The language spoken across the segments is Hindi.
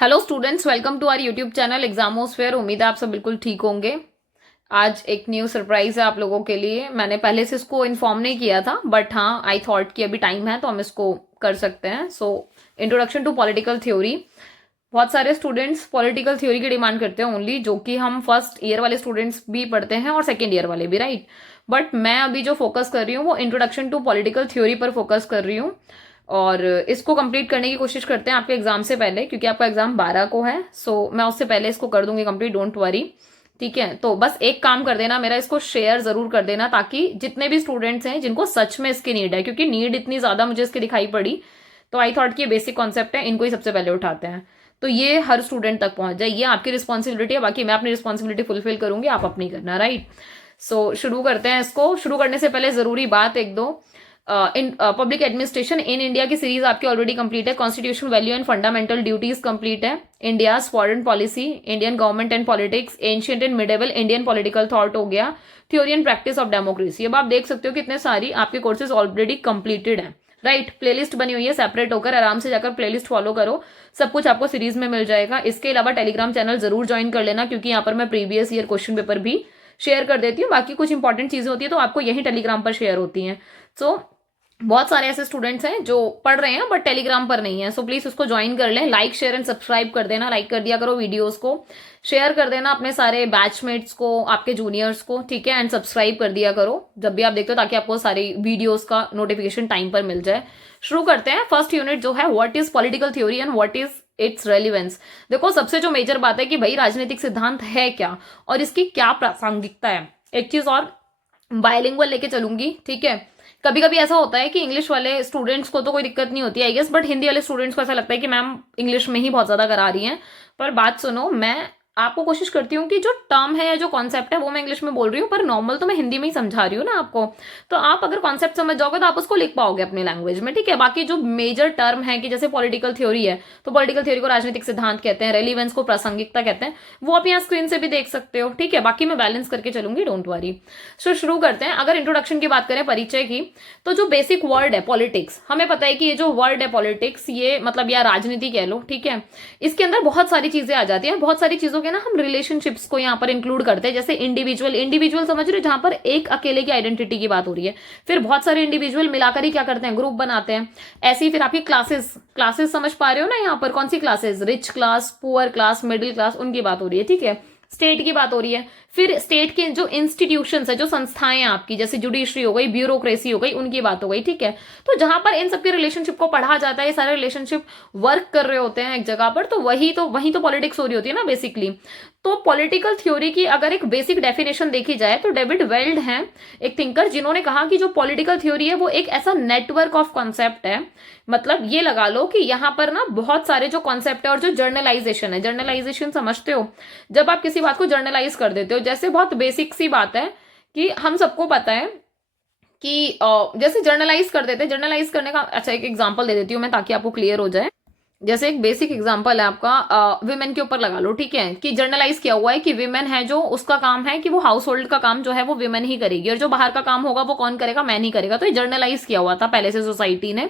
Hello students, welcome to our YouTube channel Examosphere. उम्मीद है आप सब बिल्कुल ठीक होंगे। आज एक न्यू सरप्राइज है आप लोगों के लिए। मैंने पहले से इसको इन्फॉर्म नहीं किया था, बट हाँ, आई थॉट कि अभी टाइम है तो हम इसको कर सकते हैं। So introduction to political theory. बहुत सारे स्टूडेंट्स पॉलिटिकल थ्योरी की डिमांड करते हैं ओनली, जो कि हम फर्स्ट ईयर वाले स्टूडेंट्स भी पढ़ते हैं और सेकेंड ईयर वाले भी, राइट। बट मैं अभी जो फोकस कर रही हूँ वो इंट्रोडक्शन टू पॉलिटिकल थ्योरी पर फोकस कर रही हूँ। और इसको कंप्लीट करने की कोशिश करते हैं आपके एग्जाम से पहले, क्योंकि आपका एग्जाम 12 को है। सो मैं उससे पहले इसको कर दूंगी कंप्लीट, डोंट वरी। ठीक है, तो बस एक काम कर देना, मेरा इसको शेयर जरूर कर देना, ताकि जितने भी स्टूडेंट्स हैं जिनको सच में इसकी नीड है, क्योंकि नीड इतनी ज्यादा मुझे इसकी दिखाई पड़ी, तो आई थॉट कि ये बेसिक कॉन्सेप्ट है, इनको ही सबसे पहले उठाते हैं। तो ये हर स्टूडेंट तक पहुंच जाए, ये आपकी रिस्पॉन्सिबिलिटी है। बाकी मैं अपनी रिस्पॉन्सिबिलिटी फुलफिल करूंगी, आप अपनी करना, राइट। सो शुरू करते हैं इसको। शुरू करने से पहले जरूरी बात एक दो। In public administration in India की सीरीज आपकी ऑलरेडी कंप्लीट है। Constitution value and fundamental duties complete है। India's foreign policy, Indian government and politics, ancient and medieval Indian political thought हो गया। Theory and practice of democracy. अब आप देख सकते हो कितने सारी आपके कोर्सेज ऑलरेडी कंप्लीटेड है, राइट। प्लेलिस्ट बनी हुई है सेपरेट होकर, आराम से जाकर प्लेलिस्ट फॉलो करो, सब कुछ आपको सीरीज में मिल जाएगा। इसके अलावा टेलीग्राम चैनल जरूर ज्वाइन कर लेना, क्योंकि यहाँ पर मैं प्रीवियस ईयर क्वेश्चन पेपर भी शेयर कर देती हूँ। बाकी कुछ इंपॉर्टेंट चीजें होती है तो आपको यही टेलीग्राम पर शेयर होती हैं। सो बहुत सारे ऐसे स्टूडेंट्स हैं जो पढ़ रहे हैं बट टेलीग्राम पर नहीं है, सो प्लीज उसको ज्वाइन कर लें। लाइक शेयर एंड सब्सक्राइब कर देना, लाइक कर दिया करो वीडियोस को, शेयर कर देना अपने सारे बैचमेट्स को, आपके जूनियर्स को, ठीक है। एंड सब्सक्राइब कर दिया करो जब भी आप देखते हो, ताकि आपको सारी वीडियोस का नोटिफिकेशन टाइम पर मिल जाए। शुरू करते हैं। फर्स्ट यूनिट जो है, what is political theory and what is its relevance. देखो, सबसे जो मेजर बात है कि भाई राजनीतिक सिद्धांत है क्या और इसकी क्या प्रासंगिकता है। एक चीज और बायलिंगुअल लेके चलूंगी, ठीक है। कभी कभी ऐसा होता है कि इंग्लिश वाले स्टूडेंट्स को तो कोई दिक्कत नहीं होती है आई गेस, बट हिंदी वाले स्टूडेंट्स को ऐसा लगता है कि मैम इंग्लिश में ही बहुत ज्यादा करा रही हैं। पर बात सुनो, मैं आपको कोशिश करती हूँ कि जो टर्म है या जो कॉन्सेप्ट है वो मैं इंग्लिश में बोल रही हूँ, पर नॉर्मल तो मैं हिंदी में ही समझा रही हूँ ना आपको। तो आप अगर कॉन्सेप्ट समझ जाओगे तो आप उसको लिख पाओगे अपनी लैंग्वेज में, ठीक है। बाकी जो मेजर टर्म है कि जैसे पॉलिटिकल थ्योरी है, तो पॉलिटिकल थ्योरी को राजनीतिक सिद्धांत कहते हैं, रेलिवेंस को प्रासंगिकता कहते हैं, वो आप यहाँ स्क्रीन से भी देख सकते हो, ठीक है। बाकी मैं बैलेंस करके चलूंगी, डोंट वरी। सो शुरू करते हैं। अगर इंट्रोडक्शन की बात करें, परिचय की, तो जो बेसिक वर्ड है पॉलिटिक्स, हमें पता है कि ये जो वर्ड है पॉलिटिक्स, ये मतलब या राजनीति कह लो, ठीक है। इसके अंदर बहुत सारी चीजें आ जाती हैं, बहुत सारी चीजों के ना हम रिलेशनशिप्स को यहाँ पर इंक्लूड करते हैं। जैसे इंडिविजुअल, इंडिविजुअल समझ रहे हो, जहां पर एक अकेले की आइडेंटिटी की बात हो रही है। फिर बहुत सारे इंडिविजुअल मिलाकर ही क्या करते हैं, ग्रुप बनाते हैं। ऐसे ही फिर आपकी क्लासेस, क्लासेस समझ पा रहे हो ना, यहाँ पर कौन सी classes, rich class, poor class, middle class, उनकी बात हो रही है, ठीक है। स्टेट की बात हो रही है। फिर स्टेट के जो इंस्टीट्यूशंस है, जो संस्थाएं हैं आपकी, जैसे जुडिशरी हो गई, ब्यूरोक्रेसी हो गई, उनकी बात हो गई, ठीक है। तो जहां पर इन सबके रिलेशनशिप को पढ़ा जाता है, ये सारे रिलेशनशिप वर्क कर रहे होते हैं एक जगह पर, तो वही तो पॉलिटिक्स हो रही होती है ना बेसिकली। तो पॉलिटिकल थ्योरी की अगर एक बेसिक डेफिनेशन देखी जाए तो डेविड वेल्ड हैं एक थिंकर, जिन्होंने कहा कि जो पॉलिटिकल थ्योरी है वो एक ऐसा नेटवर्क ऑफ कॉन्सेप्ट है। मतलब ये लगा लो कि यहाँ पर ना बहुत सारे जो कॉन्सेप्ट है और जो जर्नलाइजेशन है, जर्नलाइजेशन समझते हो, जब आप किसी बात को जर्नलाइज कर देते हो, जैसे बहुत बेसिक सी बात है कि हम सबको पता है कि जैसे जर्नलाइज कर देते हैं, जर्नलाइज करने का अच्छा एक एग्जांपल दे देती हूँ मैं, ताकि आपको क्लियर हो जाए। जैसे एक बेसिक एग्जांपल है आपका, विमेन के ऊपर लगा लो, ठीक है, कि जर्नलाइज किया हुआ है कि विमेन है जो, उसका काम है कि वो हाउस होल्ड का काम जो है वो विमेन ही करेगी, और जो बाहर का काम होगा वो कौन करेगा, मैन ही करेगा। तो ये जर्नलाइज किया हुआ था पहले से सोसाइटी ने,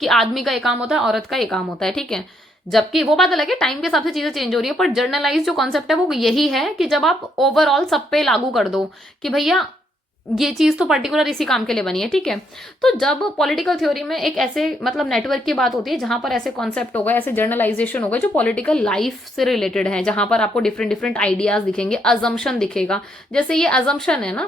कि आदमी का ये काम होता है, औरत का ये काम होता है, ठीक है। जबकि वो बात अलग है, टाइम के हिसाब से चीजें चेंज हो रही है, पर जर्नलाइज जो कॉन्सेप्ट है वो यही है कि जब आप ओवरऑल सब पे लागू कर दो कि भैया ये चीज तो पर्टिकुलर इसी काम के लिए बनी है, ठीक है। तो जब पॉलिटिकल थ्योरी में एक ऐसे मतलब नेटवर्क की बात होती है, जहां पर ऐसे कॉन्सेप्ट हो गए, ऐसे जर्नलाइजेशन हो गए जो पॉलिटिकल लाइफ से रिलेटेड है, जहां पर आपको डिफरेंट डिफरेंट आइडियाज दिखेंगे, अजम्पशन दिखेगा। जैसे ये अजम्पशन है ना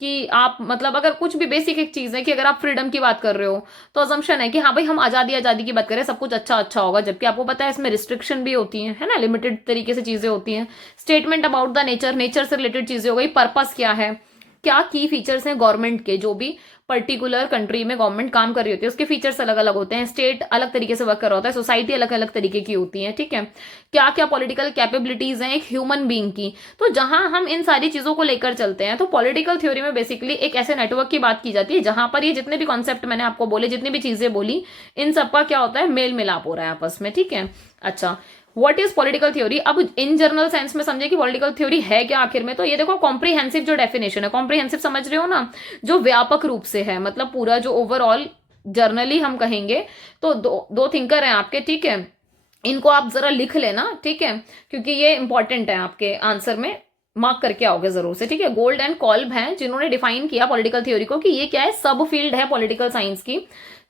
कि आप मतलब अगर कुछ भी बेसिक एक चीज है कि अगर आप फ्रीडम की बात कर रहे हो, तो अजम्पशन है कि हाँ भाई हम आजादी आजादी की बात करें, सब कुछ अच्छा अच्छा होगा, जबकि आपको पता है इसमें रिस्ट्रिक्शन भी होती है ना, लिमिटेड तरीके से चीजें होती हैं। Statement about the nature, nature से रिलेटेड चीजें हो गई। पर्पस क्या है, क्या की फीचर्स हैं गवर्नमेंट के, जो भी पर्टिकुलर कंट्री में गवर्नमेंट काम कर रही होती है उसके फीचर्स अलग अलग होते हैं। स्टेट अलग तरीके से वर्क कर रहा होता है, सोसाइटी अलग अलग तरीके की होती है, ठीक है। क्या क्या पॉलिटिकल कैपेबिलिटीज हैं एक ह्यूमन बीइंग की। तो जहां हम इन सारी चीजों को लेकर चलते हैं, तो पॉलिटिकल थ्योरी में बेसिकली एक ऐसे नेटवर्क की बात की जाती है जहां पर ये जितने भी कॉन्सेप्ट मैंने आपको बोले, जितनी भी चीजें बोली, इन सबका क्या होता है, मेल मिलाप हो रहा है आपस में, ठीक है। अच्छा, व्हाट इज पॉलिटिकल थ्योरी। अब इन जनरल सेंस में समझे कि पॉलिटिकल थ्योरी है क्या आखिर में, तो ये देखो कॉम्प्रिहेंसिव जो डेफिनेशन है, कॉम्प्रिहेंसिव समझ रहे हो ना, जो व्यापक रूप से है, मतलब पूरा जो ओवरऑल जर्नली हम कहेंगे तो दो थिंकर हैं आपके, ठीक है। इनको आप जरा लिख लेना, ठीक है, क्योंकि ये इंपॉर्टेंट है, आपके आंसर में मार्क करके आओगे जरूर से, ठीक है। गोल्ड एंड कॉल्ब हैं जिन्होंने डिफाइन किया पॉलिटिकल थ्योरी को कि ये क्या है, सब फील्ड है पॉलिटिकल साइंस की,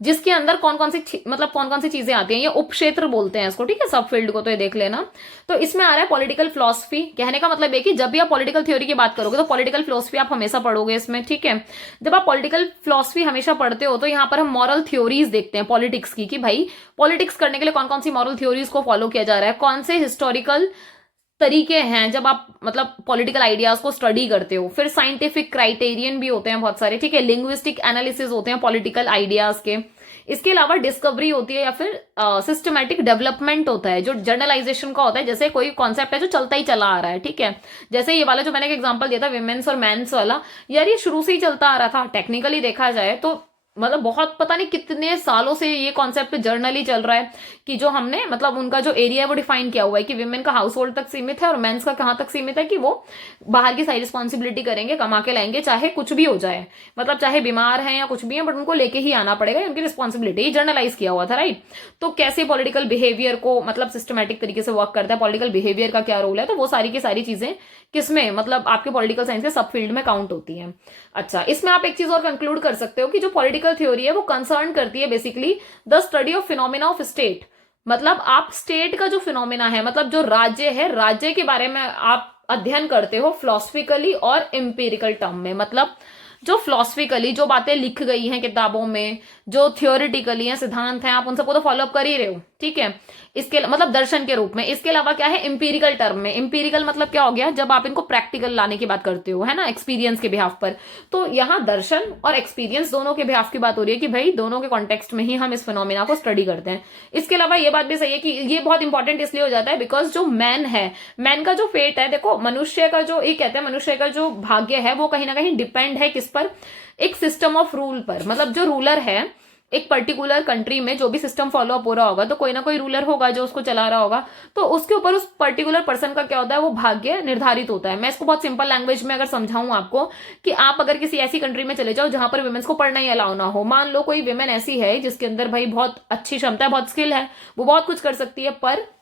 जिसके अंदर कौन कौन सी मतलब कौन कौन सी चीजें आती हैं, ये उप क्षेत्र बोलते हैं इसको, ठीक है, सब फील्ड को, तो ये देख लेना। तो इसमें आ रहा है पॉलिटिकल फिलोसफी। कहने का मतलब है कि जब भी आप पॉलिटिकल थ्योरी की बात करोगे तो पॉलिटिकल फिलोसफी आप हमेशा पढ़ोगे इसमें, ठीक है। जब आप पॉलिटिकल फिलोसफी हमेशा पढ़ते हो तो यहाँ पर हम मॉरल थ्योरीज देखते हैं पॉलिटिक्स की, कि भाई पॉलिटिक्स करने के लिए कौन कौन सी मॉरल थ्योरीज को फॉलो किया जा रहा है, कौन से हिस्टोरिकल तरीके हैं जब आप मतलब पॉलिटिकल आइडियाज को स्टडी करते हो। फिर साइंटिफिक क्राइटेरियन भी होते हैं बहुत सारे, ठीक है, लिंग्विस्टिक एनालिसिस होते हैं पॉलिटिकल आइडियाज के। इसके अलावा डिस्कवरी होती है या फिर सिस्टमैटिक डेवलपमेंट होता है, जो जर्नलाइजेशन का होता है। जैसे कोई कॉन्सेप्ट है जो चलता ही चला आ रहा है, ठीक है, जैसे ये वाला जो मैंने एक एग्जांपल दिया था विमेन्स और मेंस वाला, यार ये शुरू से ही चलता आ रहा था। टेक्निकली देखा जाए तो मतलब बहुत पता नहीं कितने सालों से ये कॉन्सेप्ट जर्नली चल रहा है, कि जो हमने मतलब उनका जो एरिया है वो डिफाइन किया हुआ है कि विमेन का हाउस होल्ड तक सीमित है और मेंस का कहाँ तक सीमित है, कि वो बाहर की सारी रिस्पॉन्सिबिलिटी करेंगे, कमा के लाएंगे, चाहे कुछ भी हो जाए, मतलब चाहे बीमार है या कुछ भी है, बट उनको लेके ही आना पड़ेगा, उनकी रिस्पॉन्सिबिलिटी जर्नलाइज किया हुआ था, राइट। तो कैसे पॉलिटिकल बिहेवियर को मतलब सिस्टमैटिक तरीके से वर्क करता है, पॉलिटिकल बिहेवियर का क्या रोल है, तो वो सारी की सारी चीजें किसमें मतलब आपके पॉलिटिकल साइंस के सब फील्ड में काउंट होती हैं। अच्छा, इसमें आप एक चीज और कंक्लूड कर सकते हो कि जो पॉलिटिकल थ्योरी है वो कंसर्न करती है basically the study of phenomena of state. मतलब आप स्टेट का जो फिनोमिना है, मतलब जो राज्य है, राज्य के बारे में आप अध्ययन करते हो फिलोसफिकली और एम्पिरिकल टर्म में। मतलब जो फिलोसफिकली जो बातें लिख गई हैं किताबों में, जो थियोरिटिकली हैं, सिद्धांत हैं, आप उन सबको तो फॉलोअप कर ही रहे हो, ठीक है, इसके मतलब दर्शन के रूप में। इसके अलावा क्या है, एम्पिरिकल टर्म में। एम्पिरिकल मतलब क्या हो गया, जब आप इनको प्रैक्टिकल लाने की बात करते हो, है ना, एक्सपीरियंस के बिहाफ पर। तो यहाँ दर्शन और एक्सपीरियंस दोनों के बिहाफ की बात हो रही है कि भाई दोनों के कॉन्टेक्स्ट में ही हम इस फिनोमिना को स्टडी करते हैं। इसके अलावा ये बात भी सही है कि ये बहुत इंपॉर्टेंट इसलिए हो जाता है बिकॉज जो मैन है, मैन का जो फेट है, देखो मनुष्य का जो ये कहते हैं मनुष्य का जो भाग्य है वो कहीं ना कहीं डिपेंड है किस पर, एक सिस्टम ऑफ रूल पर। मतलब जो रूलर है एक पर्टिकुलर कंट्री में, जो भी सिस्टम फॉलो अप हो रहा होगा, तो कोई ना कोई रूलर होगा जो उसको चला रहा होगा, तो उसके ऊपर उस पर्टिकुलर पर्सन का क्या होता है, वो भाग्य निर्धारित होता है। मैं इसको बहुत सिंपल लैंग्वेज में अगर समझाऊं आपको, कि आप अगर किसी ऐसी कंट्री में चले जाओ जहां पर वुमेन्स को पढ़ना ही अलाउ ना हो, मान लो कोई विमेन ऐसी है जिसके अंदर भाई बहुत अच्छी क्षमता है, बहुत स्किल है, वो बहुत कुछ कर सकती है, पर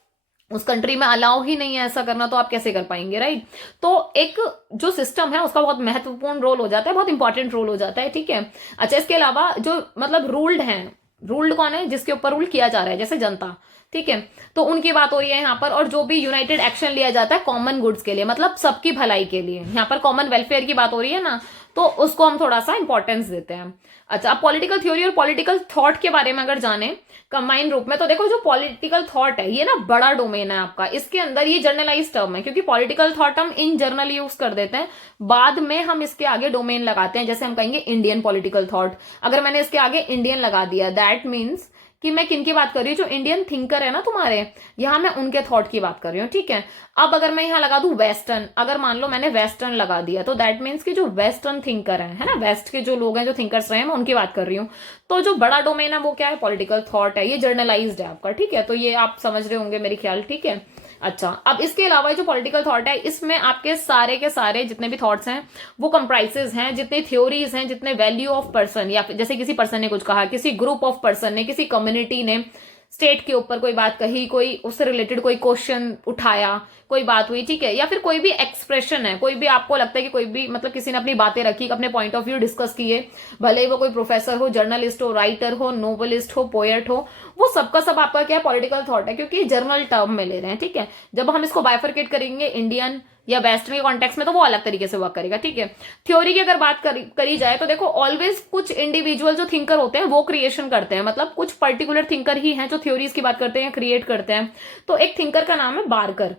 उस कंट्री में अलाउ ही नहीं है ऐसा करना, तो आप कैसे कर पाएंगे, राइट। तो एक जो सिस्टम है उसका बहुत महत्वपूर्ण रोल हो जाता है, बहुत इंपॉर्टेंट रोल हो जाता है, ठीक है। अच्छा, इसके अलावा जो मतलब रूल्ड हैं, रूल्ड कौन है, जिसके ऊपर रूल किया जा रहा है, जैसे जनता, ठीक है, तो उनकी बात हो रही है यहाँ पर। और जो भी यूनाइटेड एक्शन लिया जाता है कॉमन गुड्स के लिए, मतलब सबकी भलाई के लिए, यहाँ पर कॉमन वेलफेयर की बात हो रही है ना, तो उसको हम थोड़ा सा इंपॉर्टेंस देते हैं। अच्छा, अब पॉलिटिकल थ्योरी और पॉलिटिकल थॉट के बारे में अगर जाने कंबाइन रूप में, तो देखो जो पॉलिटिकल थॉट है ये ना बड़ा डोमेन है आपका, इसके अंदर ये जर्नलाइज टर्म है, क्योंकि पॉलिटिकल थॉट हम इन जर्नल यूज कर देते हैं, बाद में हम इसके आगे डोमेन लगाते हैं। जैसे हम कहेंगे इंडियन पॉलिटिकल थॉट, अगर मैंने इसके आगे इंडियन लगा दिया, दैट मीन्स कि मैं किन की बात कर रही हूँ, जो इंडियन थिंकर है ना तुम्हारे, यहां मैं उनके थॉट की बात कर रही हूँ, ठीक है। अब अगर मैं यहां लगा दूं वेस्टर्न, अगर मान लो मैंने वेस्टर्न लगा दिया, तो दैट मीन्स कि जो वेस्टर्न थिंकर है ना, वेस्ट के जो लोग हैं, जो थिंकर्स रहे हैं, मैं उनकी बात कर रही हूँ। तो जो बड़ा डोमेन है वो क्या है, पॉलिटिकल थॉट है, ये जर्नलाइज्ड है आपका, ठीक है। तो ये आप समझ रहे होंगे मेरे ख्याल, ठीक है। अच्छा, अब इसके अलावा जो पॉलिटिकल थॉट है, इसमें आपके सारे के सारे जितने भी थॉट्स हैं वो कंप्राइसेस हैं, जितने थ्योरीज हैं, जितने वैल्यू ऑफ पर्सन, या जैसे किसी पर्सन ने कुछ कहा, किसी ग्रुप ऑफ पर्सन ने, किसी कम्युनिटी ने स्टेट के ऊपर कोई बात कही, कोई उससे रिलेटेड कोई क्वेश्चन उठाया, कोई बात हुई, ठीक है, या फिर कोई भी एक्सप्रेशन है, कोई भी आपको लगता है कि कोई भी मतलब किसी ने अपनी बातें रखी, अपने पॉइंट ऑफ व्यू डिस्कस किए, भले ही वो कोई प्रोफेसर हो, जर्नलिस्ट हो, राइटर हो, नोवेलिस्ट हो, पोएट हो, वो सबका सब आपका क्या है, पॉलिटिकल थॉट है, क्योंकि जर्नल टर्म में ले रहे हैं, ठीक है। जब हम इसको बाइफरकेट करेंगे इंडियन या वेस्टर्न के कॉन्टेक्स्ट में, तो वो अलग तरीके से वर्क करेगा, ठीक है। थ्योरी की अगर बात करी जाए तो देखो ऑलवेज कुछ इंडिविजुअल जो थिंकर होते हैं वो क्रिएशन करते हैं, मतलब कुछ पर्टिकुलर थिंकर ही हैं जो थ्योरीज की बात करते हैं, क्रिएट करते हैं। तो एक थिंकर का नाम है बार्कर।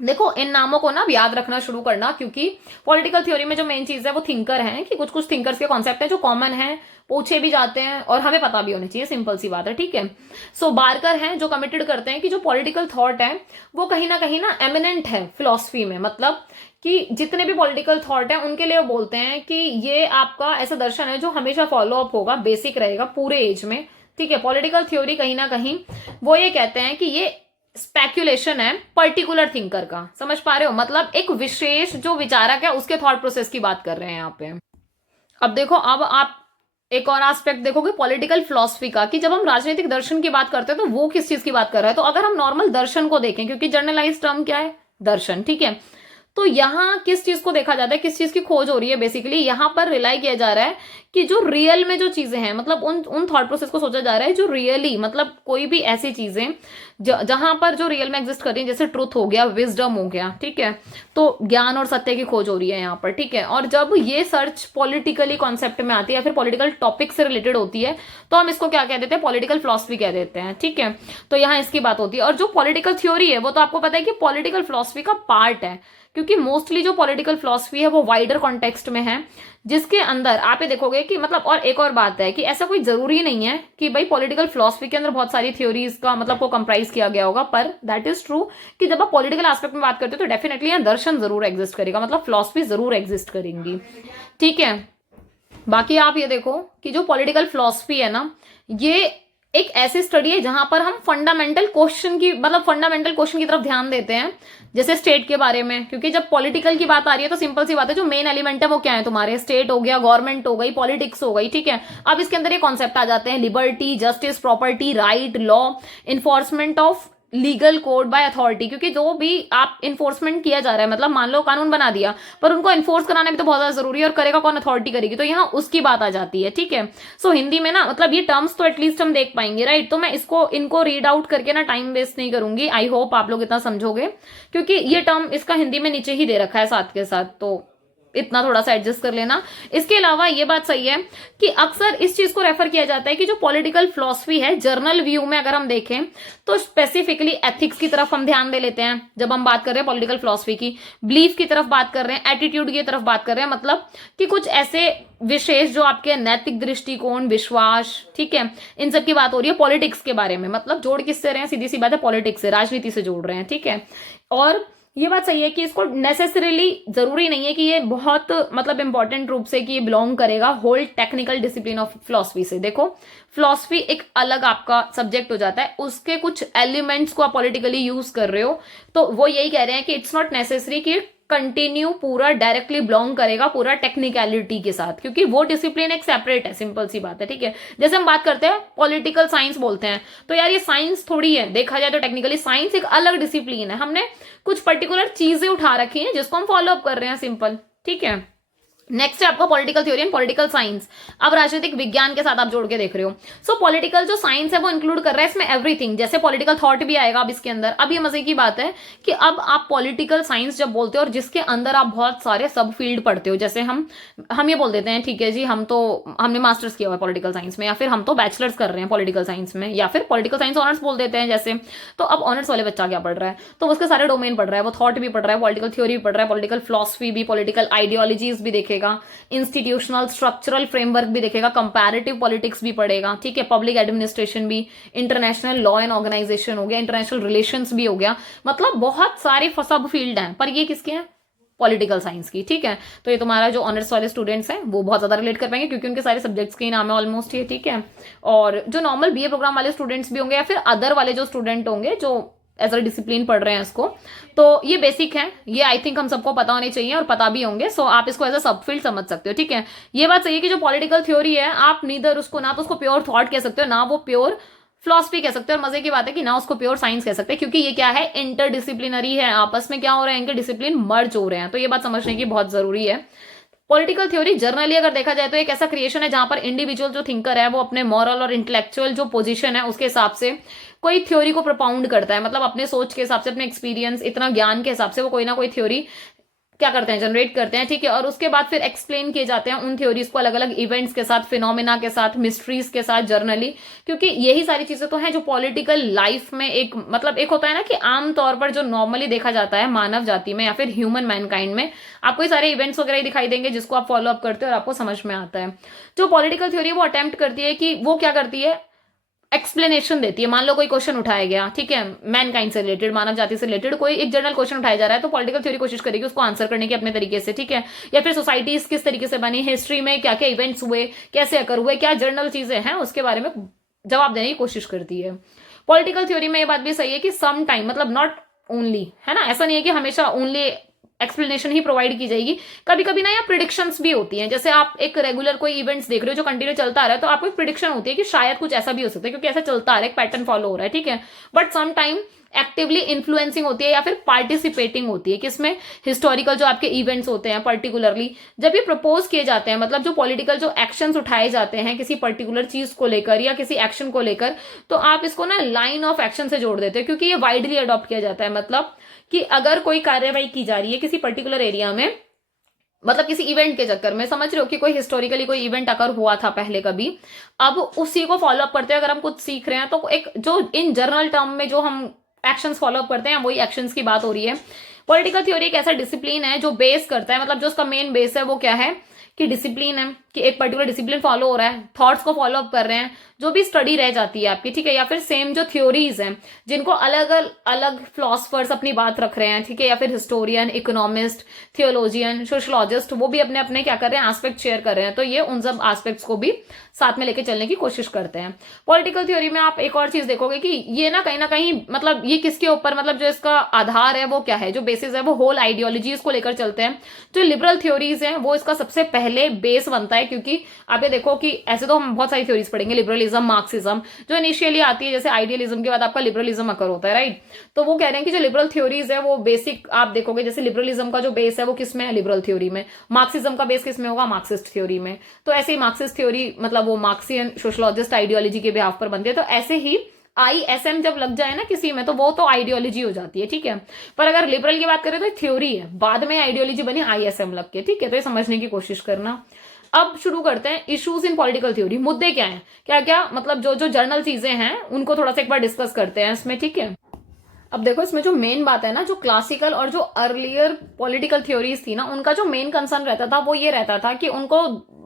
देखो इन नामों को ना याद रखना शुरू करना, क्योंकि पॉलिटिकल थ्योरी में जो मेन चीज है वो थिंकर है, कि कुछ कुछ थिंकर्स के कॉन्सेप्ट है जो कॉमन है, पूछे भी जाते हैं और हमें पता भी होने चाहिए, सिंपल सी बात है, ठीक है। सो बार्कर हैं जो कमिटेड करते हैं कि जो पॉलिटिकल थॉट है वो कहीं ना एमिनेंट है फिलोसफी में, मतलब कि जितने भी पॉलिटिकल थॉट है उनके लिए वो बोलते हैं कि ये आपका ऐसा दर्शन है जो हमेशा फॉलो अप होगा, बेसिक रहेगा पूरे एज में, ठीक है। पॉलिटिकल थ्योरी कहीं ना कहीं वो ये कहते हैं कि ये स्पेक्यूलेशन है पर्टिकुलर थिंकर का, समझ पा रहे हो, मतलब एक विशेष जो विचारक है उसके थॉट प्रोसेस की बात कर रहे हैं यहाँ पे। अब देखो, अब आप एक और एस्पेक्ट देखोगे पॉलिटिकल फिलॉसफी का, कि जब हम राजनीतिक दर्शन की बात करते हैं तो वो किस चीज की बात कर रहा है। तो अगर हम नॉर्मल दर्शन को देखें, क्योंकि जर्नलाइज टर्म क्या है, दर्शन, ठीक है, तो यहाँ किस चीज को देखा जाता है, किस चीज की खोज हो रही है, बेसिकली यहाँ पर रिलाई किया जा रहा है कि जो रियल में जो चीजें हैं, मतलब उन उन थॉट प्रोसेस को सोचा जा रहा है जो रियली, मतलब कोई भी ऐसी चीजें जहां पर जो रियल में एग्जिस्ट कर रही है, जैसे ट्रुथ हो गया, विजडम हो गया, ठीक है, तो ज्ञान और सत्य की खोज हो रही है यहाँ पर, ठीक है। और जब ये सर्च पॉलिटिकली कॉन्सेप्ट में आती है या फिर पॉलिटिकल टॉपिक से रिलेटेड होती है, तो हम इसको क्या कह देते हैं, पॉलिटिकल फिलॉसफी कह देते हैं, ठीक है। तो यहाँ इसकी बात होती है। और जो पॉलिटिकल थ्योरी है वो तो आपको पता है कि पॉलिटिकल फिलॉसफी का पार्ट है, क्योंकि मोस्टली जो पॉलिटिकल फिलॉसफी है वो वाइडर कॉन्टेक्स्ट में है, जिसके अंदर आप ये देखोगे कि मतलब, और एक और बात है कि ऐसा कोई जरूरी नहीं है कि भाई पॉलिटिकल फिलॉसफी के अंदर बहुत सारी थ्योरीज का मतलब को कंप्राइज किया गया होगा, पर दैट इज ट्रू कि जब आप पॉलिटिकल एस्पेक्ट में बात करते हो तो डेफिनेटली यहाँ दर्शन जरूर एग्जिस्ट करेगा, मतलब फिलॉसफी जरूर एग्जिस्ट करेंगी, ठीक है। बाकी आप ये देखो कि जो पॉलिटिकल फिलॉसफी है ना, ये एक ऐसी स्टडी है जहां पर हम फंडामेंटल क्वेश्चन की, मतलब फंडामेंटल क्वेश्चन की तरफ ध्यान देते हैं, जैसे स्टेट के बारे में, क्योंकि जब पॉलिटिकल की बात आ रही है तो सिंपल सी बात है, जो मेन एलिमेंट है वो क्या है तुम्हारे, स्टेट हो गया, गवर्नमेंट हो गई, पॉलिटिक्स हो गई, ठीक है। अब इसके अंदर ये कॉन्सेप्ट आ जाते हैं, liberty, justice, property, right, law, enforcement of legal code by authority, क्योंकि जो भी आप इन्फोर्समेंट किया जा रहा है, मतलब मान लो कानून बना दिया, पर उनको इन्फोर्स कराना भी तो बहुत ज्यादा जरूरी है, और करेगा कौन, अथॉरिटी करेगी, तो यहाँ उसकी बात आ जाती है, ठीक है। सो हिंदी में ना, मतलब ये टर्म्स तो एटलीस्ट हम देख पाएंगे, राइट। तो मैं इनको रीड आउट करके ना टाइम वेस्ट नहीं करूंगी, आई होप आप लोग इतना समझोगे, क्योंकि ये टर्म इसका हिंदी में नीचे ही दे रखा है साथ के साथ, तो इतना थोड़ा सा एडजस्ट कर लेना। इसके अलावा ये बात सही है कि अक्सर इस चीज को रेफर किया जाता है कि जो पॉलिटिकल फिलॉसफी है, जर्नल व्यू में अगर हम देखें तो स्पेसिफिकली एथिक्स की तरफ हम ध्यान दे लेते हैं जब हम बात कर रहे हैं पॉलिटिकल फिलॉसफी की, बिलीफ की तरफ बात कर रहे हैं, एटीट्यूड की तरफ बात कर रहे हैं, मतलब कि कुछ ऐसे विशेष जो आपके नैतिक दृष्टिकोण, विश्वास, ठीक है, इन सब की बात हो रही है पॉलिटिक्स के बारे में, मतलब जोड़ किससे रहे हैं, सीधी सी बात है, पॉलिटिक्स से, राजनीति से जोड़ रहे हैं, ठीक है। और ये बात सही है कि इसको नेसेसरीली जरूरी नहीं है कि ये बहुत मतलब इंपॉर्टेंट रूप से कि ये बिलोंग करेगा whole technical discipline of philosophy से। देखो फिलॉसफी एक अलग आपका सब्जेक्ट हो जाता है, उसके कुछ एलिमेंट्स को आप पॉलिटिकली यूज कर रहे हो, तो वो यही कह रहे हैं कि इट्स नॉट नेसेसरी कि कंटिन्यू पूरा डायरेक्टली बिलोंग करेगा पूरा टेक्निकलिटी के साथ, क्योंकि वो डिसिप्लिन एक सेपरेट है, सिंपल सी बात है, ठीक है। जैसे हम बात करते हैं पॉलिटिकल साइंस बोलते हैं, तो यार ये साइंस थोड़ी है, देखा जाए तो टेक्निकली साइंस एक अलग डिसिप्लिन है, हमने कुछ पर्टिकुलर चीजें उठा रखी हैं जिसको हम फॉलो अप कर रहे हैं, सिंपल, ठीक है। नेक्स्ट है आपका political theory and political science. अब राजनीतिक विज्ञान के साथ आप जोड़ के देख रहे हो, सो पॉलिटिकल जो साइंस है वो इंक्लूड कर रहा है इसमें एवरीथिंग, जैसे पॉलिटिकल थॉट भी आएगा अब इसके अंदर। अब ये मजे की बात है कि अब आप पॉलिटिकल साइंस जब बोलते हो और जिसके अंदर आप बहुत सारे सब फील्ड पढ़ते हो, जैसे हम ये बोल देते हैं ठीक है जी, हमने मास्टर्स किया हुआ है पॉलिटिकल साइंस में, या फिर हम तो बैचलर्स कर रहे हैं पॉलिटिकल साइंस में, या फिर पॉलिटिकल साइंस ऑनर्स बोल देते हैं जैसे। तो अब ऑनर्स वाले बच्चा क्या पढ़ रहा है, तो उसके सारे डोमेन पढ़ रहा है, वो थॉट भी पढ़ रहा है, पॉलिटिकल थ्योरी भी पढ़ रहा है, पॉलिटिकल फिलॉसफी भी, पॉलिटिकल आइडियोलॉजीज भी देखेगा, इंस्टीट्यूशनल स्ट्रक्चरल फ्रेमवर्क भी देखेगा, कंपैरेटिव पॉलिटिक्स भी पढ़ेगा, ठीक है, पब्लिक एडमिनिस्ट्रेशन भी, इंटरनेशनल लॉ एंड ऑर्गेनाइजेशन हो गया, इंटरनेशनल रिलेशंस भी हो गया, मतलब बहुत सारे सब फील्ड हैं, पर ये किसके हैं, पॉलिटिकल साइंस की, ठीक है। तो ये तुम्हारा जो ऑनर्स वाले स्टूडेंट्स हैं वो बहुत ज्यादा रिलेट कर पाएंगे, क्योंकि उनके सारे सब्जेक्ट्स के ही नाम है ऑलमोस्ट ये, ठीक है। और जो नॉर्मल बीए प्रोग्राम वाले स्टूडेंट्स भी होंगे, या फिर अदर वाले जो स्टूडेंट होंगे जो एज अ डिसिप्लिन पढ़ रहे हैं इसको, तो ये बेसिक है, ये आई थिंक हम सबको पता होने चाहिए और पता भी होंगे, सो आप इसको एज अ सब फील्ड समझ सकते हो, ठीक है। ये बात सही है कि जो पॉलिटिकल थ्योरी है, आप नीदर उसको ना तो उसको प्योर थॉट कह सकते हो, ना वो प्योर फिलॉसफी कह सकते हो, और मजे की बात है कि ना उसको प्योर साइंस कह सकते हैं, क्योंकि ये क्या है, इंटरडिसिप्लिनरी है, आपस में क्या हो रहा है, इनके डिसिप्लिन मर्ज हो रहे हैं, तो ये बात समझने की बहुत जरूरी है। पॉलिटिकल थ्योरी जर्नली अगर देखा जाए तो एक ऐसा क्रिएशन है जहां पर इंडिविजुअल जो थिंकर है वो अपने मॉरल और इंटेलेक्चुअल जो पोजीशन है उसके हिसाब से कोई थ्योरी को प्रोपाउंड करता है, मतलब अपने सोच के हिसाब से, अपने एक्सपीरियंस, इतना ज्ञान के हिसाब से वो कोई ना कोई थ्योरी क्या करते हैं, जनरेट करते हैं, ठीक है। और उसके बाद फिर एक्सप्लेन किए जाते हैं उन थ्योरीज को अलग अलग इवेंट्स के साथ, फिनोमिना के साथ, मिस्ट्रीज के साथ जर्नली, क्योंकि यही सारी चीजें तो हैं जो पॉलिटिकल लाइफ में एक मतलब एक होता है ना कि आमतौर पर जो नॉर्मली देखा जाता है मानव जाति में या फिर ह्यूमन मैनकाइंड में, आपको ये सारे इवेंट्स वगैरह ही दिखाई देंगे जिसको आप फॉलो अप करते हो और आपको समझ में आता है। जो पॉलिटिकल थ्योरी वो अटेम्प्ट करती है कि वो क्या करती है, एक्सप्लेनेशन देती है। मान लो कोई क्वेश्चन उठाया गया, ठीक है, मैनकाइंड से रिलेटेड, मानव जाति से रिलेटेड कोई एक जनरल क्वेश्चन उठाया जा रहा है, तो पॉलिटिकल थ्योरी कोशिश करेगी उसको आंसर करने की अपने तरीके से, ठीक है। या फिर सोसाइटीज किस तरीके से बनी, हिस्ट्री में क्या क्या इवेंट्स हुए, कैसे अकर हुए, क्या जनरल चीजें हैं, उसके बारे में जवाब देने की कोशिश करती है। पॉलिटिकल थ्योरी में ये बात भी सही है कि सम टाइम, मतलब नॉट ओनली, है ना, ऐसा नहीं है कि हमेशा ओनली एक्सप्लेनेशन ही प्रोवाइड की जाएगी। कभी कभी ना यहाँ प्रिडिक्शंस भी होती हैं, जैसे आप एक रेगुलर कोई इवेंट्स देख रहे हो जो कंटिन्यू चलता आ रहा है, तो आपको एक प्रिडिक्शन होती है कि शायद कुछ ऐसा भी हो सकता है क्योंकि ऐसा चलता आ रहा है, एक पैटर्न फॉलो हो रहा है, ठीक है। But some time actively influencing होती है या फिर पार्टिसिपेटिंग होती है, किसमें, हिस्टोरिकल जो आपके इवेंट्स होते हैं पर्टिकुलरली जब ये प्रपोज किए जाते हैं, मतलब जो पॉलिटिकल जो एक्शंस उठाए जाते हैं किसी पर्टिकुलर चीज को लेकर या किसी एक्शन को लेकर, तो आप इसको ना लाइन ऑफ एक्शन से जोड़ देते हो क्योंकि ये वाइडली अडॉप्ट किया जाता है। मतलब कि अगर कोई कार्यवाही की जा रही है किसी पर्टिकुलर एरिया में, मतलब किसी इवेंट के चक्कर में, समझ रहे हो कि कोई हिस्टोरिकली कोई इवेंट अगर हुआ था पहले कभी, अब उसी को फॉलो अप करते हैं। अगर हम कुछ सीख रहे हैं तो एक जो इन जनरल टर्म में जो हम एक्शंस फॉलो अप करते हैं वही एक्शंस की बात हो रही है। पॉलिटिकल थ्योरी एक ऐसा डिसिप्लिन है जो बेस करता है, मतलब जो उसका मेन बेस है वो क्या है कि डिसिप्लिन है, कि एक पर्टिकुलर डिसिप्लिन फॉलो हो रहा है, थॉट्स को फॉलो अप कर रहे हैं, जो भी स्टडी रह जाती है आपकी, ठीक है, या फिर सेम जो थ्योरीज हैं जिनको अलग अलग फिलोसफर्स अपनी बात रख रहे हैं, ठीक है, या फिर हिस्टोरियन, इकोनॉमिस्ट, थियोलॉजियन, सोशलॉजिस्ट, वो भी अपने अपने क्या कर रहे हैं, एस्पेक्ट शेयर कर रहे हैं, तो ये उन सब एस्पेक्ट्स को भी साथ में लेके चलने की कोशिश करते हैं। पॉलिटिकल थ्योरी में आप एक और चीज देखोगे कि ये ना कहीं मतलब ये किसके ऊपर, मतलब जो इसका आधार है वो क्या है, जो बेसिस है वो होल आइडियोलॉजीज को लेकर चलते हैं। जो लिबरल थ्योरीज हैं वो इसका सबसे पहले बेस बनता है, क्योंकि आप ये देखो कि ऐसे तो हम बहुत सारी थ्योरीज पढ़ेंगे, लिबरलिज्म, मार्क्सिज्म, जो इनिशियली आती है, जैसे आइडियलिज्म के बाद आपका लिबरलिज्म अकर होता है, राइट। तो वो कह रहे हैं कि जो लिबरल थ्योरीज है वो बेसिक आप देखोगे, जैसे लिबरलिज्म का जो बेस है वो किसमें है, लिबरल थ्योरी में। मार्क्सिज्म का बेस किसमें होगा, मार्क्सिस्ट थ्योरी में। तो ऐसे ही मार्क्सिस्ट थ्योरी मतलब वो मार्क्सियन सोशलॉजिस्ट आइडियोलॉजी के बिहाफ पर बनती है। तो ऐसे ही ISM जब लग जाए ना किसी में तो वो तो आइडियोलॉजी हो जाती है, ठीक है। पर अगर लिबरल की बात करें तो थ्योरी है, बाद में आइडियोलॉजी बनी ISM लग के, ठीक है। तो ये समझने की कोशिश करना। अब शुरू करते हैं इश्यूज इन पॉलिटिकल थ्योरी, मुद्दे क्या हैं, क्या क्या मतलब जो जो जर्नल चीजें हैं उनको थोड़ा सा एक बार डिस्कस करते हैं इसमें, ठीक है। अब देखो इसमें जो मेन बात है ना, जो क्लासिकल और जो अर्लियर पॉलिटिकल थ्योरीज थी ना, उनका जो मेन कंसर्न रहता था वो ये रहता था कि उनको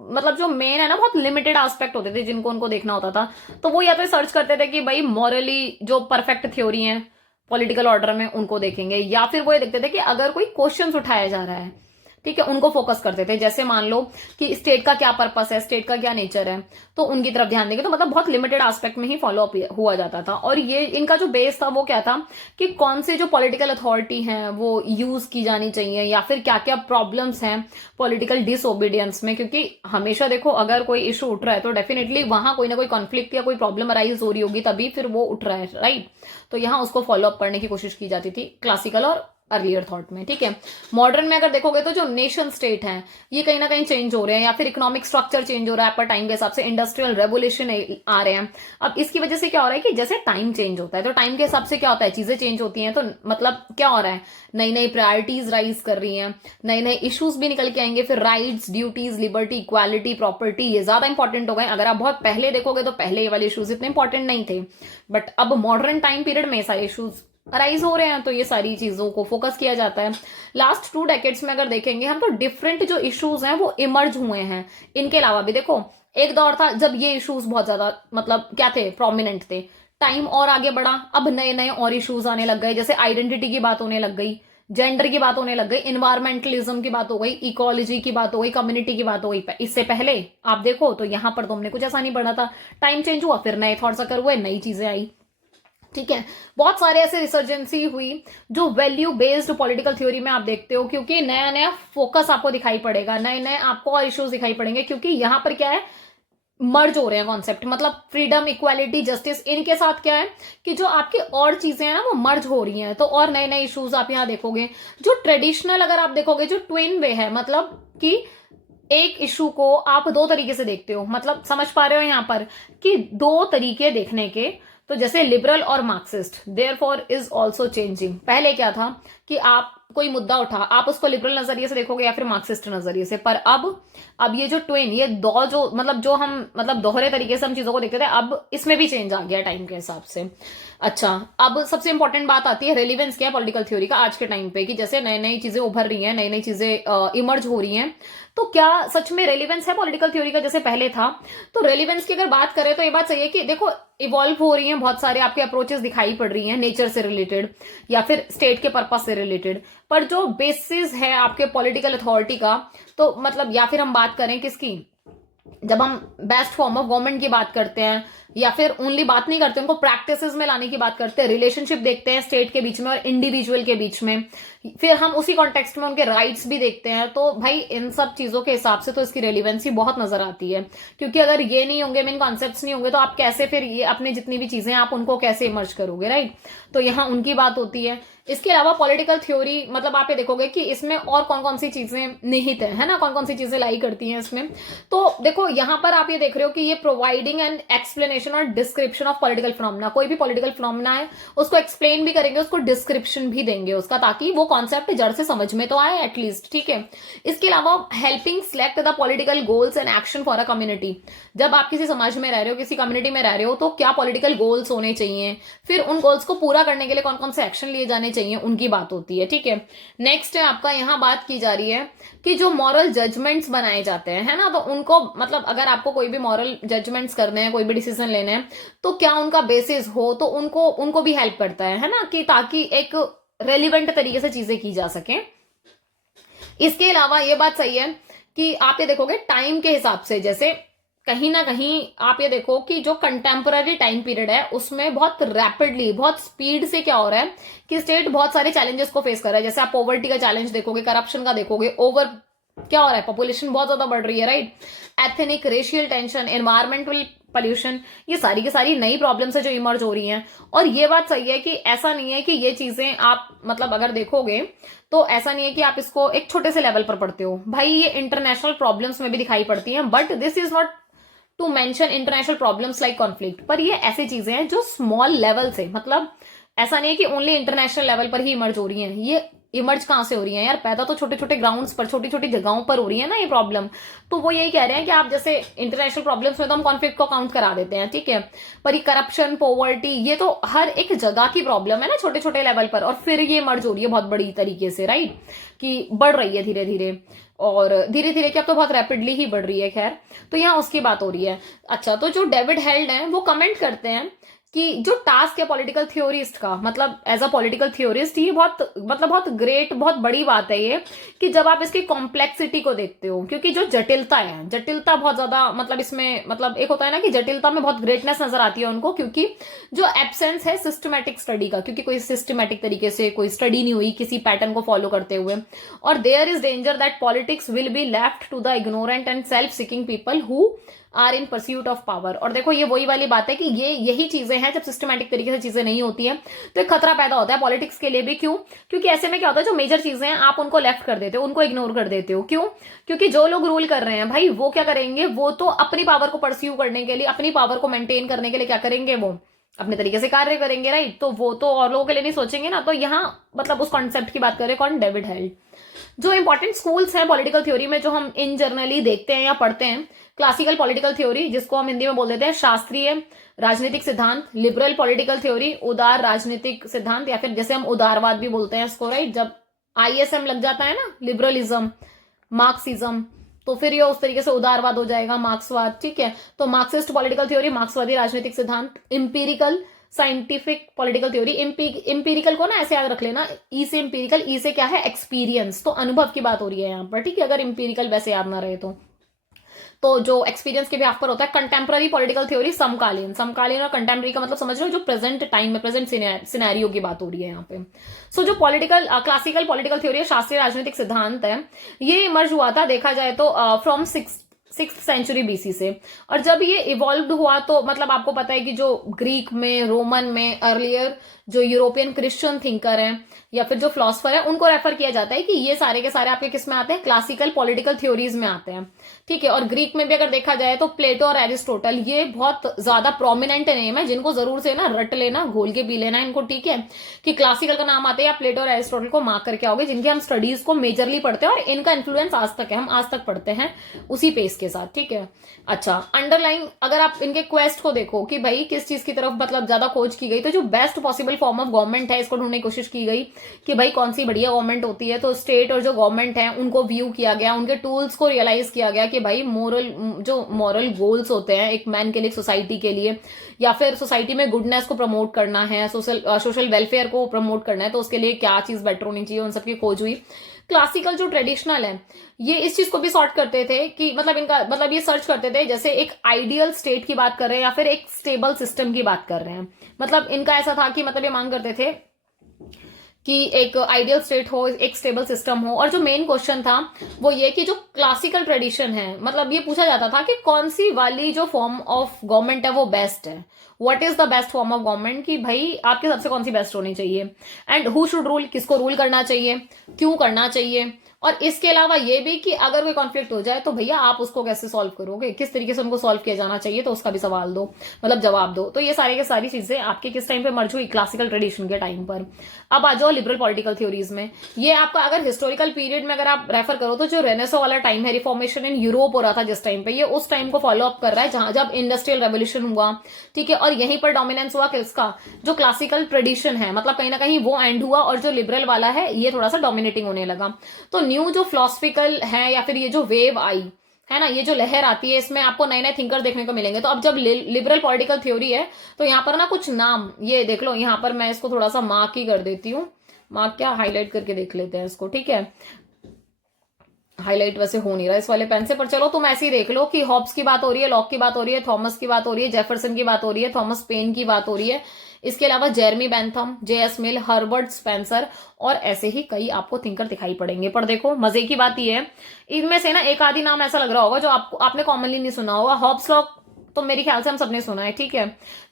मतलब जो मेन है ना बहुत लिमिटेड एस्पेक्ट होते थे जिनको उनको देखना होता था। तो वो या तो सर्च करते थे कि भाई मॉरली जो परफेक्ट थ्योरी है पॉलिटिकल ऑर्डर में उनको देखेंगे, या फिर वो ये देखते थे कि अगर कोई क्वेश्चन उठाया जा रहा है, ठीक है, उनको फोकस करते थे। जैसे मान लो कि स्टेट का क्या पर्पस है, स्टेट का क्या नेचर है, तो उनकी तरफ ध्यान देंगे। तो मतलब बहुत लिमिटेड एस्पेक्ट में ही फॉलो अप हुआ जाता था। और ये इनका जो बेस था वो क्या था कि कौन से जो पॉलिटिकल अथॉरिटी हैं वो यूज की जानी चाहिए, या फिर क्या क्या प्रॉब्लम्स हैं पॉलिटिकल डिसओबीडियंस में। क्योंकि हमेशा देखो अगर कोई इशू उठ रहा है तो डेफिनेटली वहां कोई ना कोई कॉन्फ्लिक्ट या कोई प्रॉब्लम अराइज हो रही होगी, तभी फिर वो उठ रहा है, राइट। तो यहाँ उसको फॉलो अप करने की कोशिश की जाती थी क्लासिकल और अर्लियर थॉट में, ठीक है। मॉडर्न में अगर देखोगे तो जो नेशन स्टेट हैं ये कहीं ना कहीं चेंज हो रहे हैं, या फिर इकोनॉमिक स्ट्रक्चर चेंज हो रहा है पर टाइम के हिसाब से, इंडस्ट्रियल रेवोल्यूशन आ रहे हैं। अब इसकी वजह से क्या हो रहा है कि जैसे टाइम चेंज होता है तो टाइम के हिसाब से क्या होता है, चीजें चेंज होती हैं। तो मतलब क्या हो रहा है, नई नई प्रायोरिटीज राइज कर रही हैं, नए नए इश्यूज भी निकल के आएंगे। फिर rights, duties, liberty, equality, property, ये ज्यादा इंपॉर्टेंट हो गए। अगर आप बहुत पहले देखोगे तो पहले ये वाले इश्यूज इतने इंपॉर्टेंट नहीं थे, बट अब मॉडर्न टाइम पीरियड में सारे इश्यूज अराइज हो रहे हैं, तो ये सारी चीजों को फोकस किया जाता है। लास्ट 2 डेकेड्स में अगर देखेंगे हम तो डिफरेंट जो इश्यूज हैं वो इमर्ज हुए हैं। इनके अलावा भी देखो एक दौर था जब ये इश्यूज बहुत ज्यादा मतलब क्या थे, प्रोमिनेंट थे। टाइम और आगे बढ़ा, अब नए नए और इश्यूज आने लग गए, जैसे आइडेंटिटी की बात होने लग गई, जेंडर की बात होने लग गई, इन्वायरमेंटलिज्म की बात हो गई, इकोलॉजी की बात हो गई, कम्युनिटी की बात हो गई। इससे पहले आप देखो तो यहां पर तो हमने कुछ ऐसा नहीं पढ़ा था। टाइम चेंज हुआ, फिर नए थॉट्स अकर हुए, नई चीजें आई, ठीक है। बहुत सारे ऐसे रिसर्जेंसी हुई जो वैल्यू बेस्ड पॉलिटिकल थ्योरी में आप देखते हो, क्योंकि नया नया फोकस आपको दिखाई पड़ेगा, नए नए आपको और इश्यूज दिखाई पड़ेंगे, क्योंकि यहां पर क्या है, मर्ज हो रहे हैं कॉन्सेप्ट, मतलब फ्रीडम, इक्वालिटी, जस्टिस, इनके साथ क्या है कि जो आपकी और चीजें हैं ना वो मर्ज हो रही हैं। तो और नए नए इश्यूज आप यहां देखोगे। जो ट्रेडिशनल अगर आप देखोगे जो ट्विन वे है, मतलब कि एक इशू को आप 2 तरीके से देखते हो, मतलब समझ पा रहे हो यहां पर कि 2 तरीके देखने के। तो जैसे लिबरल और Marxist, therefore is also changing. पहले क्या था कि आप कोई मुद्दा उठा, आप उसको लिबरल नजरिए से देखोगे या फिर मार्क्सिस्ट नजरिए से। पर अब ये जो ट्वेन, ये दो जो मतलब जो हम मतलब दोहरे तरीके से हम चीजों को देखते थे, अब इसमें भी चेंज आ गया टाइम के हिसाब से। अच्छा, अब सबसे इंपॉर्टेंट बात आती है रेलिवेंस क्या है पॉलिटिकल थ्योरी का आज के टाइम पे, कि जैसे नई नई चीजें उभर रही हैं, नई नई चीजें इमर्ज हो रही हैं, तो क्या सच में रेलिवेंस है पॉलिटिकल थ्योरी का जैसे पहले था। तो रेलिवेंस की अगर बात करें तो ये बात सही है कि देखो इवॉल्व हो रही हैं, बहुत सारे आपके अप्रोचेस दिखाई पड़ रही हैं नेचर से रिलेटेड या फिर स्टेट के पर्पस से रिलेटेड। पर जो बेसिस है आपके पॉलिटिकल अथॉरिटी का, तो मतलब या फिर हम बात करें किसकी, जब हम बेस्ट फॉर्म ऑफ गवर्नमेंट की बात करते हैं या फिर ओनली बात नहीं करते, उनको प्रैक्टिसेस में लाने की बात करते हैं, रिलेशनशिप देखते हैं स्टेट के बीच में और इंडिविजुअल के बीच में, फिर हम उसी कॉन्टेक्स्ट में उनके राइट्स भी देखते हैं, तो भाई इन सब चीजों के हिसाब से तो इसकी रेलिवेंसी बहुत नजर आती है। क्योंकि अगर ये नहीं होंगे, मेन कॉन्सेप्ट्स नहीं होंगे, तो आप कैसे फिर ये अपने जितनी भी चीजें आप उनको कैसे इमर्ज करोगे, राइट। तो यहाँ उनकी बात होती है। इसके अलावा पॉलिटिकल थ्योरी, मतलब आप ये देखोगे कि इसमें और कौन कौन सी चीजें निहित है ना, कौन कौन सी चीजें लाई करती हैं इसमें। तो देखो यहाँ पर आप ये देख रहे हो कि ये प्रोवाइडिंग एन एक्सप्लेनेशन और डिस्क्रिप्शन ऑफ पॉलिटिकल फिनोमेना, कोई भी पॉलिटिकल फिनोमेना है उसको एक्सप्लेन भी करेंगे, उसको डिस्क्रिप्शन भी देंगे उसका, ताकि वो कॉन्सेप्ट जड़ से समझ में तो आए एटलीस्ट, ठीक है। इसके अलावा helping select the political goals and action for a community, जब आप किसी समाज में रह रहे हो, किसी कम्युनिटी में रह रहे हो, तो क्या पॉलिटिकल गोल्स होने चाहिए, फिर उन गोल्स को पूरा करने के लिए कौन कौन से एक्शन लिए जाने चाहिए, उनकी बात होती है, ठीक है। नेक्स्ट है आपका, यहाँ बात की जा रही है कि जो मॉरल जजमेंट्स बनाए जाते हैं, है ना, तो उनको, मतलब अगर आपको कोई भी मॉरल जजमेंट्स करने हैं, कोई भी डिसीजन लेने हैं, तो क्या उनका बेसिस हो, तो उनको भी हेल्प करता है ना, कि ताकि एक रेलिवेंट तरीके से चीजें की जा सके। इसके अलावा ये बात सही है कि आप ये देखोगे टाइम के हिसाब से, जैसे कहीं ना कहीं आप ये देखो कि जो कंटेम्पररी टाइम पीरियड है उसमें बहुत रैपिडली, बहुत स्पीड से क्या हो रहा है कि स्टेट बहुत सारे चैलेंजेस को फेस कर रहा है। जैसे आप पॉवर्टी का चैलेंज देखोगे, करप्शन का देखोगे, ओवर क्या हो रहा है, पॉपुलेशन बहुत ज्यादा बढ़ रही है, right, ethnic racial tension, environmental pollution, ये सारी की सारी नई प्रॉब्लम्स है जो इमर्ज हो रही हैं। और ये बात सही है कि ऐसा नहीं है कि ये चीजें आप, मतलब अगर देखोगे तो ऐसा नहीं है कि आप इसको एक छोटे से लेवल पर पढ़ते हो, भाई ये इंटरनेशनल प्रॉब्लम्स में भी दिखाई पड़ती हैं, but this is not to mention international problems like conflict, पर ये ऐसी चीजें हैं जो स्मॉल लेवल से, मतलब ऐसा नहीं है कि ओनली इंटरनेशनल लेवल पर ही इमर्ज हो रही हैं। ये इमर्ज कहां से हो रही है यार, पैदा तो छोटे छोटे ग्राउंड्स पर, छोटी छोटी जगहों पर हो रही है ना ये प्रॉब्लम। तो वो यही कह रहे हैं कि आप जैसे इंटरनेशनल प्रॉब्लम्स में तो हम कॉन्फ्लिक्ट को काउंट करा देते हैं, ठीक है, पर ये करप्शन, पॉवर्टी, ये तो हर एक जगह की प्रॉब्लम है ना, छोटे छोटे लेवल पर, और फिर ये इमर्ज हो रही है बहुत बड़ी तरीके से, राइट, कि बढ़ रही है धीरे धीरे, और धीरे धीरे क्या, तो बहुत रैपिडली ही बढ़ रही है। खैर, तो यहाँ उसकी बात हो रही है। अच्छा, तो जो डेविड हेल्ड है वो कमेंट करते हैं कि जो टास्क है पॉलिटिकल थ्योरिस्ट का, मतलब एज अ पॉलिटिकल थ्योरिस्ट, ये बहुत ग्रेट, बहुत बड़ी बात है ये, कि जब आप इसकी कॉम्प्लेक्सिटी को देखते हो, क्योंकि जो जटिलता बहुत ज्यादा, मतलब इसमें, मतलब एक होता है ना कि जटिलता में बहुत ग्रेटनेस नजर आती है उनको, क्योंकि जो एब्सेंस है सिस्टमैटिक स्टडी का, क्योंकि कोई सिस्टमैटिक तरीके से कोई स्टडी नहीं हुई किसी पैटर्न को फॉलो करते हुए, और there is danger that politics will be left to the ignorant and self seeking people who are in pursuit of power. और देखो ये वही वाली बात है कि यही चीजें हैं, जब सिस्टमैटिक तरीके से चीजें नहीं होती हैं तो एक खतरा पैदा होता है पॉलिटिक्स के लिए भी। क्यों? क्योंकि ऐसे में क्या होता है, जो मेजर चीजें हैं आप उनको लेफ्ट कर देते हो, उनको इग्नोर कर देते हो। क्यों? क्योंकि जो लोग रूल कर रहे हैं भाई, वो क्या करेंगे, वो तो अपनी पावर को परस्यू करने के लिए, अपनी पावर को मेंटेन करने के लिए क्या करेंगे, वो अपने तरीके से कार्य करेंगे, राइट। तो वो तो और लोगों के लिए नहीं सोचेंगे ना। तो यहाँ मतलब उस कॉन्सेप्ट की बात करें, कौन, डेविड हेल्ड। जो इंपॉर्टेंट स्कूल्स हैं पॉलिटिकल थ्योरी में, जो हम इन जनरली देखते हैं या पढ़ते हैं, क्लासिकल पॉलिटिकल थ्योरी, जिसको हम हिंदी में बोल देते हैं शास्त्रीय राजनीतिक सिद्धांत, लिबरल पॉलिटिकल थ्योरी, उदार राजनीतिक सिद्धांत, या फिर जैसे हम उदारवाद भी बोलते हैं इसको, राइट। जब ISM लग जाता है ना, लिबरलिज्म, मार्क्सिज्म, तो फिर ये उस तरीके से उदारवाद हो जाएगा, मार्क्सवाद, ठीक है। तो मार्क्सिस्ट पॉलिटिकल थ्योरी, मार्क्सवादी राजनीतिक सिद्धांत, empirical scientific political theory. Empirical को ना ऐसे याद रख लेना, ई से इंपीरिकल, ई से क्या है, एक्सपीरियंस, तो अनुभव की बात हो रही है यहाँ पर, ठीक है, अगर इंपीरिकल वैसे याद ना रहे तो जो एक्सपीरियंस के बिहाफ पर होता है। कंटेम्पररी पॉलिटिकल थ्योरी, समकालीन और कंटेम्पररी का मतलब समझ रहे हो, जो प्रेजेंट टाइम में, प्रेजेंट सिनेरियो की बात हो रही है यहाँ पे। सो जो पॉलिटिकल क्लासिकल पॉलिटिकल थ्योरी है, शास्त्रीय राजनीतिक सिद्धांत है, ये इमर्ज हुआ था देखा जाए तो फ्रॉम 6th सेंचुरी BC से। और जब ये इवॉल्व हुआ तो मतलब आपको पता है कि जो ग्रीक में, रोमन में, अर्लियर जो यूरोपियन क्रिश्चियन थिंकर हैं या फिर जो फिलोसफर है, उनको रेफर किया जाता है कि ये सारे के सारे आपके किस में आते हैं, क्लासिकल पॉलिटिकल थ्योरीज में आते हैं, ठीक है। और ग्रीक में भी अगर देखा जाए तो प्लेटो और एरिस्टोटल, ये बहुत ज्यादा प्रोमिनेंट नेम है, जिनको जरूर से ना रट लेना, घोल के पी लेना इनको, ठीक है, कि क्लासिकल का नाम आते हैं, या प्लेटो और एरिस्टोटल को मार्क करके आओगे, जिनके हम स्टडीज को मेजरली पढ़ते हैं और इनका इन्फ्लुएंस आज तक है, हम आज तक पढ़ते हैं उसी पेस के साथ, ठीक है। अच्छा, अंडरलाइन अगर आप इनके क्वेस्ट को देखो कि भाई किस चीज की तरफ मतलब ज्यादा खोज की गई, तो जो best possible form of government है इसको ढूंढने की कोशिश की गई कि भाई कौन सी बढ़िया गवर्नमेंट होती है। तो स्टेट और जो गवर्नमेंट है उनको व्यू किया गया, उनके टूल्स को रियलाइज किया गया कि भाई मॉरल गोल्स होते हैं एक मैन के लिए, सोसाइटी के लिए, या फिर सोसाइटी में गुडनेस को प्रमोट करना है, सोशल वेलफेयर को प्रमोट करना है, तो उसके लिए क्या चीज बेटर होनी चाहिए, उन सबकी खोज हुई। क्लासिकल जो ट्रेडिशनल है, ये इस चीज को भी सॉर्ट करते थे कि मतलब इनका मतलब ये सर्च करते थे जैसे एक आइडियल स्टेट की बात कर रहे हैं या फिर एक स्टेबल सिस्टम की बात कर रहे हैं। मतलब इनका ऐसा था कि मतलब ये मांग करते थे कि एक आइडियल स्टेट हो, एक स्टेबल सिस्टम हो। और जो मेन क्वेश्चन था वो ये कि जो क्लासिकल ट्रेडिशन है, मतलब ये पूछा जाता था कि कौन सी वाली जो फॉर्म ऑफ गवर्नमेंट है वो बेस्ट है, what is the best form of government, कि भाई आपके सबसे कौन सी बेस्ट होनी चाहिए, एंड हु शुड रूल, किसको रूल करना चाहिए, क्यों करना चाहिए। और इसके अलावा ये भी कि अगर कोई कॉन्फ्लिक्ट हो जाए तो भैया आप उसको कैसे सॉल्व करोगे, किस तरीके से उनको सॉल्व किया जाना चाहिए, तो उसका भी सवाल दो, मतलब जवाब दो। तो ये सारी की सारी चीजें आपके किस टाइम पे मर्ज हुई, क्लासिकल ट्रेडिशन के टाइम पर। अब आ जाओ लिबरल पॉलिटिकल थ्योरीज में। ये आपका अगर हिस्टोरिकल पीरियड में अगर आप रेफर करो तो जो रेनेसो वाला टाइम है, रिफॉर्मेशन इन यूरोप हो रहा था जिस टाइम पे, ये उस टाइम को फॉलो अप कर रहा है जहां जब इंडस्ट्रियल रेवोल्यूशन हुआ, ठीक है। और यहीं पर डोमिनेंस हुआ किसका, जो क्लासिकल ट्रेडिशन है, मतलब कहीं ना कहीं वो एंड हुआ और जो लिबरल वाला है ये थोड़ा सा डोमिनेटिंग होने लगा। तो न्यू जो फिलोसफिकल है या फिर ये जो वेव आई है ना, ये जो लहर आती है, इसमें आपको नए नए थिंकर देखने को मिलेंगे। तो अब जब लिबरल पॉलिटिकल थ्योरी है तो यहाँ पर ना कुछ नाम ये देख लो, यहाँ पर मैं इसको थोड़ा सा मार्क ही कर देती हूँ, मार्क क्या हाईलाइट करके देख लेते हैं इसको, ठीक है। हाईलाइट वैसे हो नहीं रहा इस वाले पेन से, पर चलो तुम ऐसे ही देख लो कि हॉब्स की बात हो रही है, लॉक की बात हो रही है, थॉमस की बात हो रही है, जेफरसन की बात हो रही है, थॉमस पेन की बात हो रही है, इसके अलावा जेरमी बेंथम, जे.एस. मिल, हर्बर्ट स्पेंसर और ऐसे ही कई आपको थिंकर दिखाई पड़ेंगे। पर देखो मजे की बात ये है, इनमें से ना एक आदि नाम ऐसा लग रहा होगा जो आपको आपने कॉमनली नहीं सुना होगा। हॉब्स लॉक तो मेरे ख्याल से हम सबने सुना है, ठीक है।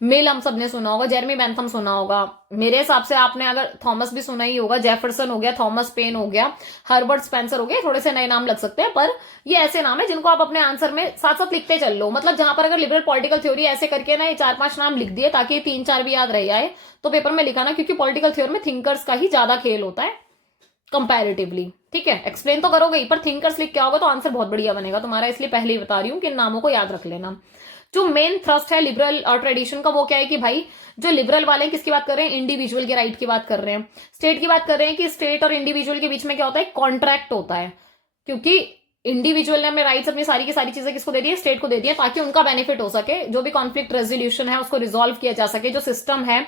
मिल हम सबने सुना होगा, जेरमी बेंथम सुना होगा, मेरे हिसाब से आपने अगर थॉमस भी सुना ही होगा, जेफरसन हो गया, थॉमस पेन हो गया, हर्बर्ट स्पेंसर हो गया, थोड़े से नए नाम लग सकते हैं पर ये ऐसे नाम है जिनको आप अपने आंसर में साथ साथ लिखते चल लो। मतलब जहां पर अगर लिबरल पॉलिटिकल थ्योरी ऐसे करके ना ये 4-5 नाम लिख दिए ताकि 3-4 भी याद रह जाए तो पेपर में लिखा ना, क्योंकि पॉलिटिकल थ्योरी में थिंकर्स का ही ज्यादा खेल होता है कंपैरेटिवली, ठीक है। एक्सप्लेन तो करोगे ही पर थिंकर्स लिख के आओगे तो आंसर बहुत बढ़िया बनेगा तुम्हारा, इसलिए पहले ही बता रही हूँ कि इन नामों को याद रख लेना। जो मेन थ्रस्ट है लिबरल ट्रेडिशन का वो क्या है कि भाई जो लिबरल वाले हैं किसकी बात कर रहे हैं, इंडिविजुअल के राइट की बात कर रहे हैं, स्टेट की बात कर रहे हैं कि स्टेट और इंडिविजुअल के बीच में क्या होता है, कॉन्ट्रैक्ट होता है। क्योंकि इंडिविजुअल ने अपने राइट्स अपनी सारी की सारी चीजें किसको दे दी है, स्टेट को दे दी है, ताकि उनका बेनिफिट हो सके, जो भी कॉन्फ्लिक्ट रेजोल्यूशन है उसको रिजोल्व किया जा सके, जो सिस्टम है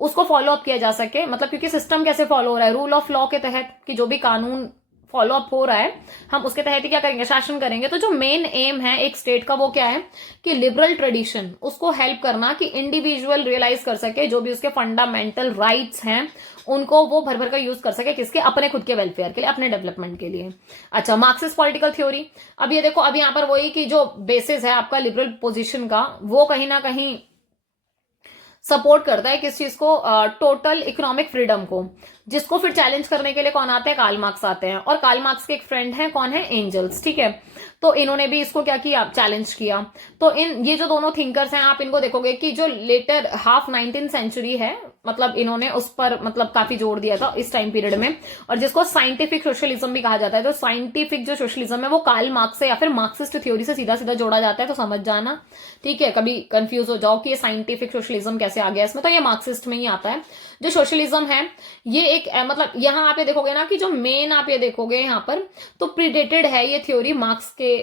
उसको फॉलो अप किया जा सके। मतलब क्योंकि सिस्टम कैसे फॉलो हो रहा है, रूल ऑफ लॉ के तहत, कि जो भी कानून फॉलो अप हो रहा है हम उसके तहत ही क्या करेंगे, शासन करेंगे। तो जो मेन एम है एक स्टेट का वो क्या है कि लिबरल ट्रेडिशन उसको हेल्प करना कि इंडिविजुअल रियलाइज कर सके जो भी उसके फंडामेंटल राइट्स हैं उनको वो भर भर कर यूज कर सके, किसके, अपने खुद के वेलफेयर के लिए, अपने डेवलपमेंट के लिए। अच्छा, मार्क्सिस्ट पॉलिटिकल थ्योरी, अब ये देखो अब यहां पर वही कि जो बेसिस है आपका लिबरल पोजिशन का वो कहीं ना कहीं सपोर्ट करता है किस चीज को, टोटल इकोनॉमिक फ्रीडम को, जिसको फिर चैलेंज करने के लिए कौन आते हैं, कार्ल मार्क्स आते हैं। और कार्ल मार्क्स के एक फ्रेंड हैं, कौन है, एंजल्स, ठीक है। तो इन्होंने भी इसको क्या किया, चैलेंज किया। तो इन ये जो दोनों थिंकर्स हैं आप इनको देखोगे कि जो लेटर हाफ 19th सेंचुरी है, मतलब इन्होंने उस पर मतलब काफी जोर दिया था इस टाइम पीरियड में, और जिसको साइंटिफिक सोशलिज्म भी कहा जाता है। तो साइंटिफिक जो सोशलिज्म है वो कार्ल मार्क्स से या फिर मार्क्सिस्ट थ्योरी से सीधा सीधा जोड़ा जाता है, तो समझ जाना, ठीक है। कभी कंफ्यूज हो जाओ कि ये साइंटिफिक सोशलिज्म कैसे आ गया इसमें, तो ये मार्क्सिस्ट में ही आता है। जो सोशलिज्म है ये एक मतलब यहां आप ये देखोगे ना कि जो मेन आप ये देखोगे यहां पर तो प्रीडेटेड है ये थ्योरी मार्क्स के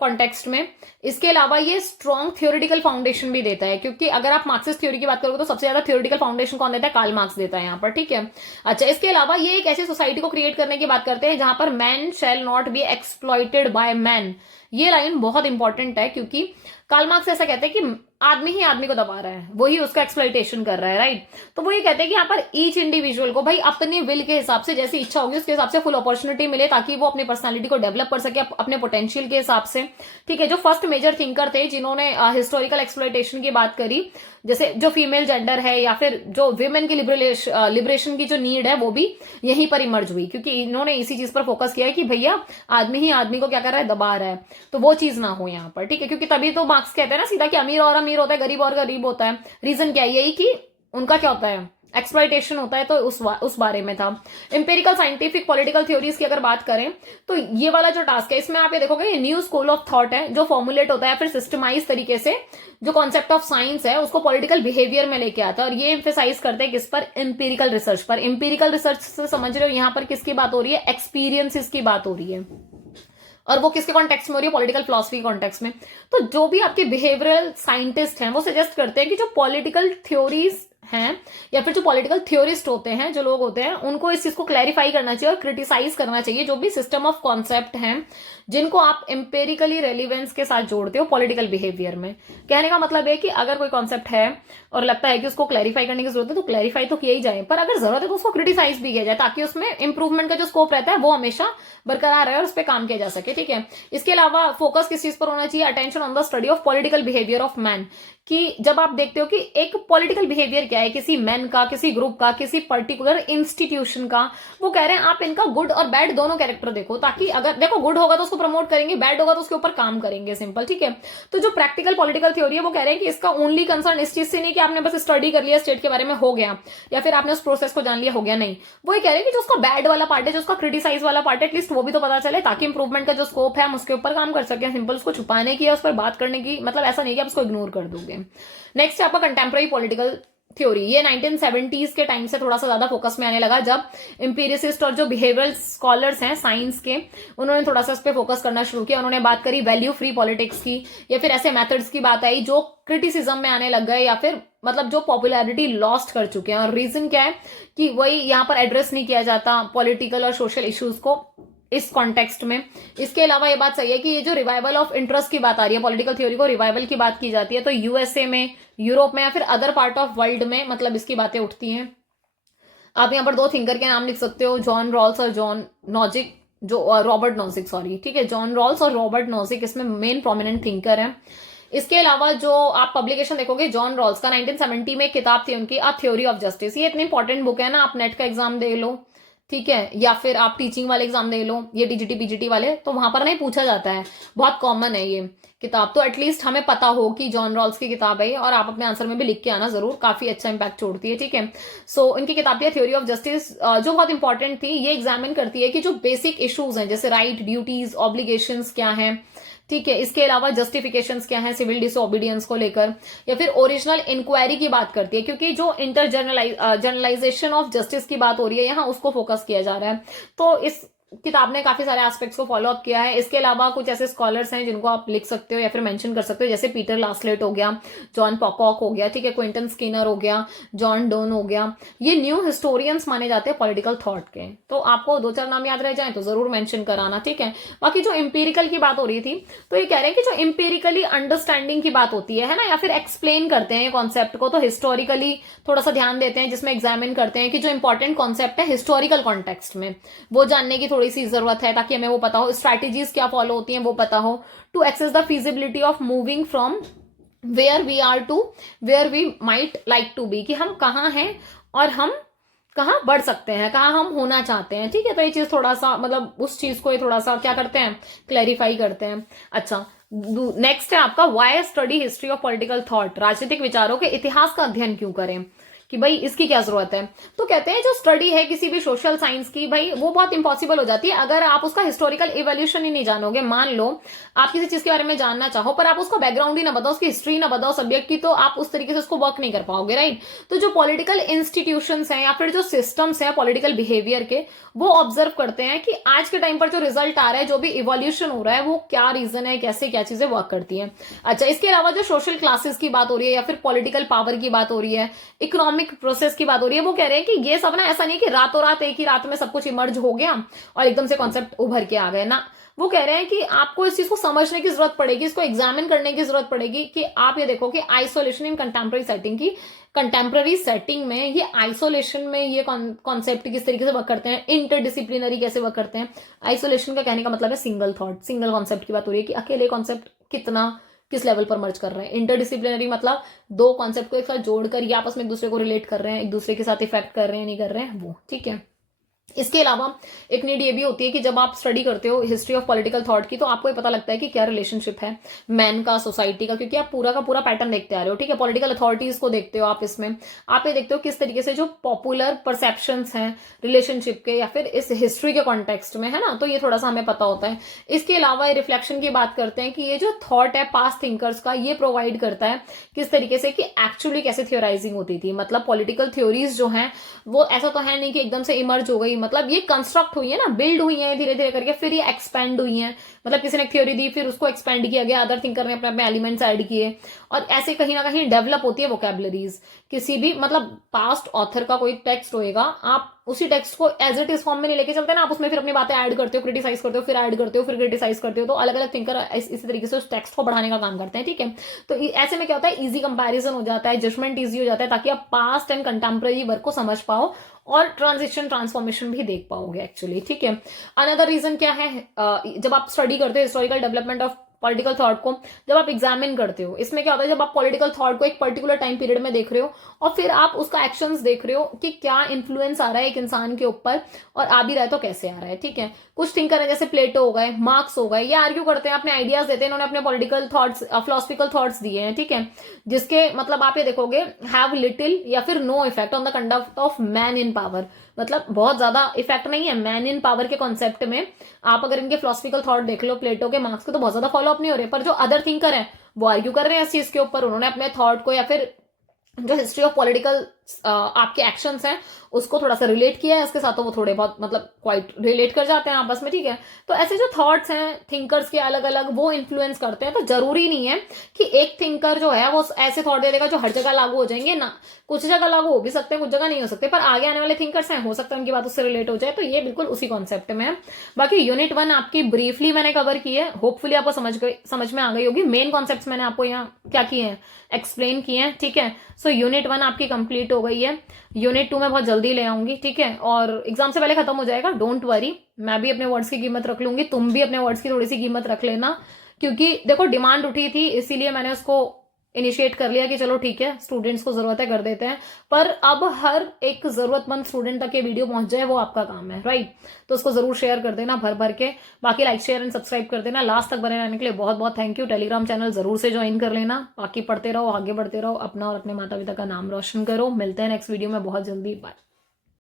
कॉन्टेक्स्ट में। इसके अलावा ये स्ट्रॉन्ग थ्योरेटिकल फाउंडेशन भी देता है, क्योंकि अगर आप मार्क्सिस्ट थ्योरी की बात करोगे तो सबसे ज्यादा थ्योरेटिकल फाउंडेशन कौन देता है, कार्ल मार्क्स देता है यहाँ पर, ठीक है। अच्छा, इसके अलावा ये एक ऐसी सोसाइटी को क्रिएट करने की बात करते हैं जहां पर man shall not be exploited by man. ये लाइन बहुत इंपॉर्टेंट है क्योंकि कार्ल मार्क्स ऐसा कहते हैं कि आदमी ही आदमी को दबा रहा है, वही उसका एक्सप्लॉइटेशन कर रहा है, राइट। तो वो ये कहते हैं कि यहाँ पर ईच इंडिविजुअल को भाई अपनी विल के हिसाब से जैसी इच्छा होगी उसके हिसाब से फुल अपॉर्चुनिटी मिले ताकि वो अपनी पर्सनालिटी को डेवलप कर सके अपने पोटेंशियल के हिसाब से, ठीक है। जो फर्स्ट मेजर थिंकर थे जिन्होंने हिस्टोरिकल एक्सप्लॉइटेशन की बात करी, जैसे जो फीमेल जेंडर है या फिर जो विमेन की लिबरेशन की जो नीड है वो भी यहीं पर इमर्ज हुई, क्योंकि इन्होंने इसी चीज पर फोकस किया है कि भैया आदमी ही आदमी को क्या कर रहा है, दबा रहा है, तो वो चीज ना हो यहाँ पर, ठीक है। क्योंकि तभी तो मार्क्स कहते हैं ना सीधा कि अमीर और अमीर होता है, गरीब और गरीब होता है। रीजन क्या है, यही कि उनका क्या होता है, एक्सप्लॉइटेशन होता है। तो उस बारे में था। इंपेरिकल साइंटिफिक पॉलिटिकल थ्योरीज की अगर बात करें तो ये वाला जो टास्क है इसमें आप ये देखोगे ये न्यू स्कूल ऑफ थॉट है जो फॉर्मुलेट होता है फिर सिस्टमाइज तरीके से जो कॉन्सेप्ट ऑफ साइंस है उसको पॉलिटिकल बिहेवियर में लेके आता है। और ये एम्फेसाइज करते हैं किस पर, इंपेरिकल रिसर्च पर। इंपेरिकल रिसर्च से समझ रहे हो यहाँ पर किसकी बात हो रही है, एक्सपीरियंसेस की बात हो रही है। और वो किसके कॉन्टेक्स्ट में हो रही है, पॉलिटिकल फिलॉसफी कॉन्टेक्स्ट में। तो जो भी आपके बिहेवियरल साइंटिस्ट हैं वो सजेस्ट करते हैं कि जो पॉलिटिकल थ्योरीज हैं या फिर जो पॉलिटिकल थ्योरिस्ट होते हैं, जो लोग होते हैं, उनको इस चीज को क्लैरिफाई करना चाहिए और क्रिटिसाइज करना चाहिए जो भी सिस्टम ऑफ कॉन्सेप्ट हैं जिनको आप एम्पेरिकली रेलिवेंस के साथ जोड़ते हो पॉलिटिकल बिहेवियर में। कहने का मतलब है कि अगर कोई कॉन्सेप्ट है और लगता है कि उसको क्लैरिफाई करने की जरूरत है तो क्लैरिफाई तो किया ही जाए, पर अगर जरूरत है तो उसको क्रिटिसाइज भी किया जाए ताकि उसमें इंप्रूवमेंट का जो स्कोप रहता है वो हमेशा बरकरार रहे और उस पर काम किया जा सके। ठीक है, इसके अलावा फोकस किस चीज पर होना चाहिए? Attention on the study of political behaviour of man, कि जब आप देखते हो कि एक पॉलिटिकल बिहेवियर क्या है किसी मैन का, किसी ग्रुप का, किसी पर्टिकुलर इंस्टीट्यूशन का, वो कह रहे हैं आप इनका गुड और बैड दोनों कैरेक्टर देखो, ताकि अगर देखो गुड होगा तो उसको प्रमोट करेंगे, बैड होगा तो उसके ऊपर काम करेंगे, सिंपल। ठीक है, तो जो प्रैक्टिकल पॉलिटिकल थ्योरी है वो कह रहे हैं कि इसका ओनली कंसर्न इस चीज से नहीं कि आपने बस स्टडी कर लिया स्टेट के बारे में हो गया या फिर आपने उस प्रोसेस को जान लिया हो गया, नहीं, वो ये कह रहे हैं कि जो उसका बैड वाला पार्ट है, जो उसका क्रिटिसाइज वाला पार्ट है, एटलीस्ट वो भी तो पता चले ताकि इंप्रूवमेंट का जो स्कोप है हम उसके ऊपर काम कर सकें। सिंपल, उसको छुपाने की या उस पर बात करने की मतलब ऐसा नहीं कि आप उसको इग्नोर कर दोगे। नेक्स्ट है आपका कंटेम्प्रेरी पॉलिटिकल थ्योरी। ये 1970s के टाइम से थोड़ा सा ज्यादा फोकस में आने लगा जब एम्पिरिसिस्ट और जो बिहेवियरल स्कॉलर्स हैं साइंस के, उन्होंने थोड़ा सा इस पे फोकस करना शुरू किया। उन्होंने बात करी वैल्यू फ्री पॉलिटिक्स की या फिर ऐसे मेथड्स की बात आई जो क्रिटिसिज्म में आने लग गए या फिर मतलब जो पॉपुलैरिटी लॉस्ट कर चुके हैं। और रीजन क्या है कि वही यहाँ पर एड्रेस नहीं किया जाता पॉलिटिकल और सोशल इश्यूज को इस कॉन्टेक्स्ट में। इसके अलावा ये बात सही है कि ये जो रिवाइवल ऑफ इंटरेस्ट की बात आ रही है, पॉलिटिकल थ्योरी को रिवाइवल की बात की जाती है, तो यूएसए में, यूरोप में या फिर अदर पार्ट ऑफ वर्ल्ड में मतलब इसकी बातें उठती हैं। आप यहाँ पर दो थिंकर के नाम लिख सकते हो, जॉन रॉल्स और जॉन नॉजिक, जो रॉबर्ट नॉजिक, सॉरी, ठीक है, जॉन रॉल्स और रॉबर्ट नॉजिक इसमें मेन प्रोमिनेंट थिंकर है। इसके अलावा जो आप पब्लिकेशन देखोगे जॉन रॉल्स का 1970 में एक किताब थी उनकी, अ थ्योरी ऑफ जस्टिस। ये इतनी इंपॉर्टेंट बुक है ना, आप नेट का एग्जाम दे लो, ठीक है, या फिर आप टीचिंग वाले एग्जाम दे लो, ये टीजीटी पीजीटी वाले, तो वहां पर नहीं पूछा जाता है, बहुत कॉमन है ये किताब, तो एटलीस्ट हमें पता हो कि जॉन रॉल्स की किताब है और आप अपने आंसर में भी लिख के आना जरूर, काफी अच्छा इंपैक्ट छोड़ती है। ठीक है, सो इनकी किताब है थ्योरी ऑफ जस्टिस, जो बहुत इंपॉर्टेंट थी। ये एग्जामिन करती है कि जो बेसिक इश्यूज हैं जैसे राइट, ड्यूटीज, ऑब्लिगेशंस क्या हैं, ठीक है, इसके अलावा जस्टिफिकेशंस क्या है सिविल डिसओबीडियंस को लेकर, या फिर ओरिजिनल इंक्वायरी की बात करती है, क्योंकि जो इंटर जर्नलाइजेशन ऑफ जस्टिस की बात हो रही है यहाँ उसको फोकस किया जा रहा है। तो इस किताब ने काफी सारे एस्पेक्ट्स को फॉलो अप किया है। इसके अलावा कुछ ऐसे स्कॉलर्स हैं जिनको आप लिख सकते हो या फिर मेंशन कर सकते हो, जैसे पीटर लास्लेट हो गया, जॉन पॉकॉक हो गया, ठीक है, क्विंटन स्किनर हो गया, जॉन डोन हो गया। ये न्यू हिस्टोरियंस माने जाते हैं पॉलिटिकल थॉट के, तो आपको दो चार नाम याद रह जाए तो जरूर मेंशन कराना। ठीक है, बाकी जो एम्पेरिकल की बात हो रही थी, तो ये कह रहे हैं कि जो एम्पेरिकली अंडरस्टैंडिंग की बात होती है ना, या फिर एक्सप्लेन करते हैं कॉन्सेप्ट को, तो हिस्टोरिकली थोड़ा सा ध्यान देते हैं, जिसमें एग्जामिन करते हैं कि जो इंपॉर्टेंट कॉन्सेप्ट है हिस्टोरिकल कॉन्टेक्स्ट में वो जानने की थोड़ी सी जरूरत है, ताकि हमें वो पता हो, स्ट्रैटेजीज क्या फॉलो होती हैं वो पता हो, to access the feasibility of moving from where we are to where we might like to be, कि हम कहाँ हैं और हम कहाँ बढ़ सकते हैं, कहाँ हम होना चाहते हैं। ठीक है, तो ये चीज थोड़ा सा मतलब उस चीज को थोड़ा सा क्या करते हैं, क्लैरिफाई करते हैं। अच्छा, नेक्स्ट है आपका why study history of political thought, राजनीतिक विचारों के इतिहास का अध्ययन क्यों करें, कि भाई इसकी क्या जरूरत है। तो कहते हैं जो स्टडी है किसी भी सोशल साइंस की, भाई वो बहुत इंपॉसिबल हो जाती है अगर आप उसका हिस्टोरिकल इवोल्यूशन ही नहीं जानोगे। मान लो आप किसी चीज के बारे में जानना चाहो पर आप उसका बैकग्राउंड ही ना बताओ, उसकी हिस्ट्री ना बताओ सब्जेक्ट की, तो आप उस तरीके से उसको वर्क नहीं कर पाओगे, राइट। तो जो पॉलिटिकल इंस्टीट्यूशंस हैं या फिर जो सिस्टम्स हैं पॉलिटिकल बिहेवियर के, वो ऑब्जर्व करते हैं कि आज के टाइम पर जो रिजल्ट आ रहा है, जो भी इवोल्यूशन हो रहा है, वो क्या रीजन है, कैसे क्या चीजें वर्क करती हैं। अच्छा, इसके अलावा जो सोशल क्लासेस की बात हो रही है या फिर पॉलिटिकल पावर की बात हो रही है, इकोनॉमिक प्रोसेस की बात हो रही है, वो कह रहे हैं कि ये सब ना ऐसा नहीं कि रातों रात एक ही रात में सब कुछ इमर्ज हो गया और एकदम से कॉन्सेप्ट उभर के आ गए ना। वो कह रहे हैं कि आपको इस चीज को समझने की जरूरत पड़ेगी, इसको एग्जामिन करने की जरूरत पड़ेगी, कि आप ये देखो कि आइसोलेशन इन कंटेम्प्रेरी सेटिंग में ये आइसोलेशन में ये कॉन्सेप्ट किस तरीके से वर्क करते हैं, इंटरडिसिप्लिनरी कैसे वर्क करते हैं। आइसोलेशन का कहने का मतलब है सिंगल थॉट, सिंगल कॉन्सेप्ट की बात हो रही है कि अकेले कॉन्सेप्ट कितना किस लेवल पर मर्ज कर रहे हैं। इंटरडिसिप्लिनरी मतलब दो कॉन्सेप्ट को एक साथ जोड़कर ये आपस में एक दूसरे को रिलेट कर रहे हैं, एक दूसरे के साथ इफेक्ट कर रहे हैं, नहीं कर रहे हैं वो, ठीक है। इसके अलावा एक नीड ये भी होती है कि जब आप स्टडी करते हो हिस्ट्री ऑफ पॉलिटिकल थॉट की, तो आपको ये पता लगता है कि क्या रिलेशनशिप है मैन का सोसाइटी का, क्योंकि आप पूरा का पूरा पैटर्न देखते आ रहे हो, ठीक है। पॉलिटिकल अथॉरिटीज को देखते हो आप, इसमें आप ये देखते हो किस तरीके से जो पॉपुलर परसेप्शंस हैं रिलेशनशिप के या फिर इस हिस्ट्री के कॉन्टेक्स्ट में, है ना, तो ये थोड़ा सा हमें पता होता है। इसके अलावा ये रिफ्लेक्शन की बात करते हैं कि ये जो थॉट है पास्ट थिंकर्स का, ये प्रोवाइड करता है किस तरीके से कि एक्चुअली कैसे थियोराइजिंग होती थी। मतलब पॉलिटिकल थ्योरीज जो हैं वो ऐसा तो है नहीं कि एकदम से इमर्ज हो गई मतलब ये कंस्ट्रक्ट हुई है ना, बिल्ड हुई है धीरे धीरे करके, फिर ये एक्सपेंड हुई है। मतलब किसी ने थ्योरी दी, फिर उसको एक्सपेंड किया गया, अदर थिंकर ने अपने अपने एलिमेंट्स ऐड किए, और ऐसे कहीं ना कहीं डेवलप होती है वोकेबलरीज। किसी भी मतलब पास्ट ऑथर का कोई टेक्स्ट होएगा, आप उसी टेक्स्ट को एज इट इज फॉर्म में नहीं लेके चलते ना, आप उसमें फिर अपनी बातें ऐड करते हो, क्रिटिसाइज करते हो, फिर ऐड करते हो, फिर क्रिटिसाइज करते हो। तो अलग अलग थिंकर इसी तरीके से उस टेक्स्ट को बढ़ाने का काम करते हैं, ठीक है। तो ऐसे में क्या होता है, इजी कंपैरिजन हो जाता है, जजमेंट इजी हो जाता है, ताकि आप पास्ट एंड कंटेम्प्रेरी वर्क को समझ पाओ और ट्रांजिशन ट्रांसफॉर्मेशन भी देख पाओगे एक्चुअली, ठीक है। अनदर रीजन क्या है, जब आप स्टडी करते हो historical development of political thought को, जब आप एग्जामिन करते हो, इसमें क्या होता है, जब आप पॉलिटिकल थॉट को एक पर्टिकुलर टाइम पीरियड में देख रहे हो और फिर आप उसका एक्शंस देख रहे हो कि क्या इन्फ्लुएंस आ रहा है एक इंसान के ऊपर, और आ भी रहा है तो कैसे आ रहा है, ठीक है। कुछ थिंकर है जैसे प्लेटो हो गए, मार्क्स हो गए, ये आर्ग्यू करते हैं, अपने आइडियाज देते हैं, इन्होंने अपने पॉलिटिकल थॉट्स, फिलोसफिकल थॉट्स दिए हैं, ठीक है, जिसके मतलब आप ये देखोगे हैव लिटिल या फिर no effect on the conduct of man in power. मतलब बहुत ज्यादा इफेक्ट नहीं है मैन इन पावर के कॉन्सेप्ट में। आप अगर इनके फिलोसफिकल थॉट देख लो, प्लेटो के, मार्क्स के, तो बहुत ज्यादा फॉलो अप नहीं हो रहे, पर जो अदर थिंकर है वो आर्ग्यू कर रहे हैं इस चीज के ऊपर। उन्होंने अपने थॉट को या फिर जो हिस्ट्री ऑफ पॉलिटिकल आपके एक्शंस हैं उसको थोड़ा सा रिलेट किया है इसके साथ, तो वो थोड़े बहुत मतलब क्वाइट रिलेट कर जाते हैं आपस में, ठीक है। तो ऐसे जो थॉट्स हैं थिंकर्स के अलग अलग, वो इन्फ्लुएंस करते हैं। तो जरूरी नहीं है कि एक थिंकर जो है वो ऐसे थॉट दे देगा जो हर जगह लागू हो जाएंगे ना, कुछ जगह लागू हो भी सकते हैं, कुछ जगह नहीं हो सकते, पर आगे आने वाले थिंकर्स हैं, हो सकता है उनकी बात उससे रिलेट हो जाए। तो ये बिल्कुल उसी कॉन्सेप्ट में है। बाकी यूनिट 1 आपकी ब्रीफली मैंने कवर की है, होपफुली आपको समझ में आ गई होगी। मेन कॉन्सेप्ट मैंने आपको यहाँ क्या किए हैं, एक्सप्लेन किए हैं, ठीक है। सो यूनिट 1 आपकी कंप्लीट हो गई है। यूनिट 2 मैं बहुत जल्दी ले आऊंगी, ठीक है, और एग्जाम से पहले खत्म हो जाएगा, डोंट वरी। मैं भी अपने वर्ड्स की कीमत रख लूंगी, तुम भी अपने वर्ड्स की थोड़ी सी कीमत रख लेना, क्योंकि देखो डिमांड उठी थी इसीलिए मैंने उसको इनिशिएट कर लिया कि चलो ठीक है, स्टूडेंट्स को जरूरत है कर देते हैं। पर अब हर एक जरूरतमंद स्टूडेंट तक ये वीडियो पहुंच जाए वो आपका काम है, राइट। तो उसको जरूर शेयर कर देना भर भर के। बाकी लाइक शेयर एंड सब्सक्राइब कर देना। लास्ट तक बने रहने के लिए बहुत बहुत थैंक यू। टेलीग्राम चैनल जरूर से ज्वाइन कर लेना। बाकी पढ़ते रहो, आगे बढ़ते रहो, अपना और अपने माता पिता का नाम रोशन करो। मिलते हैं नेक्स्ट वीडियो में बहुत जल्दी, बाय।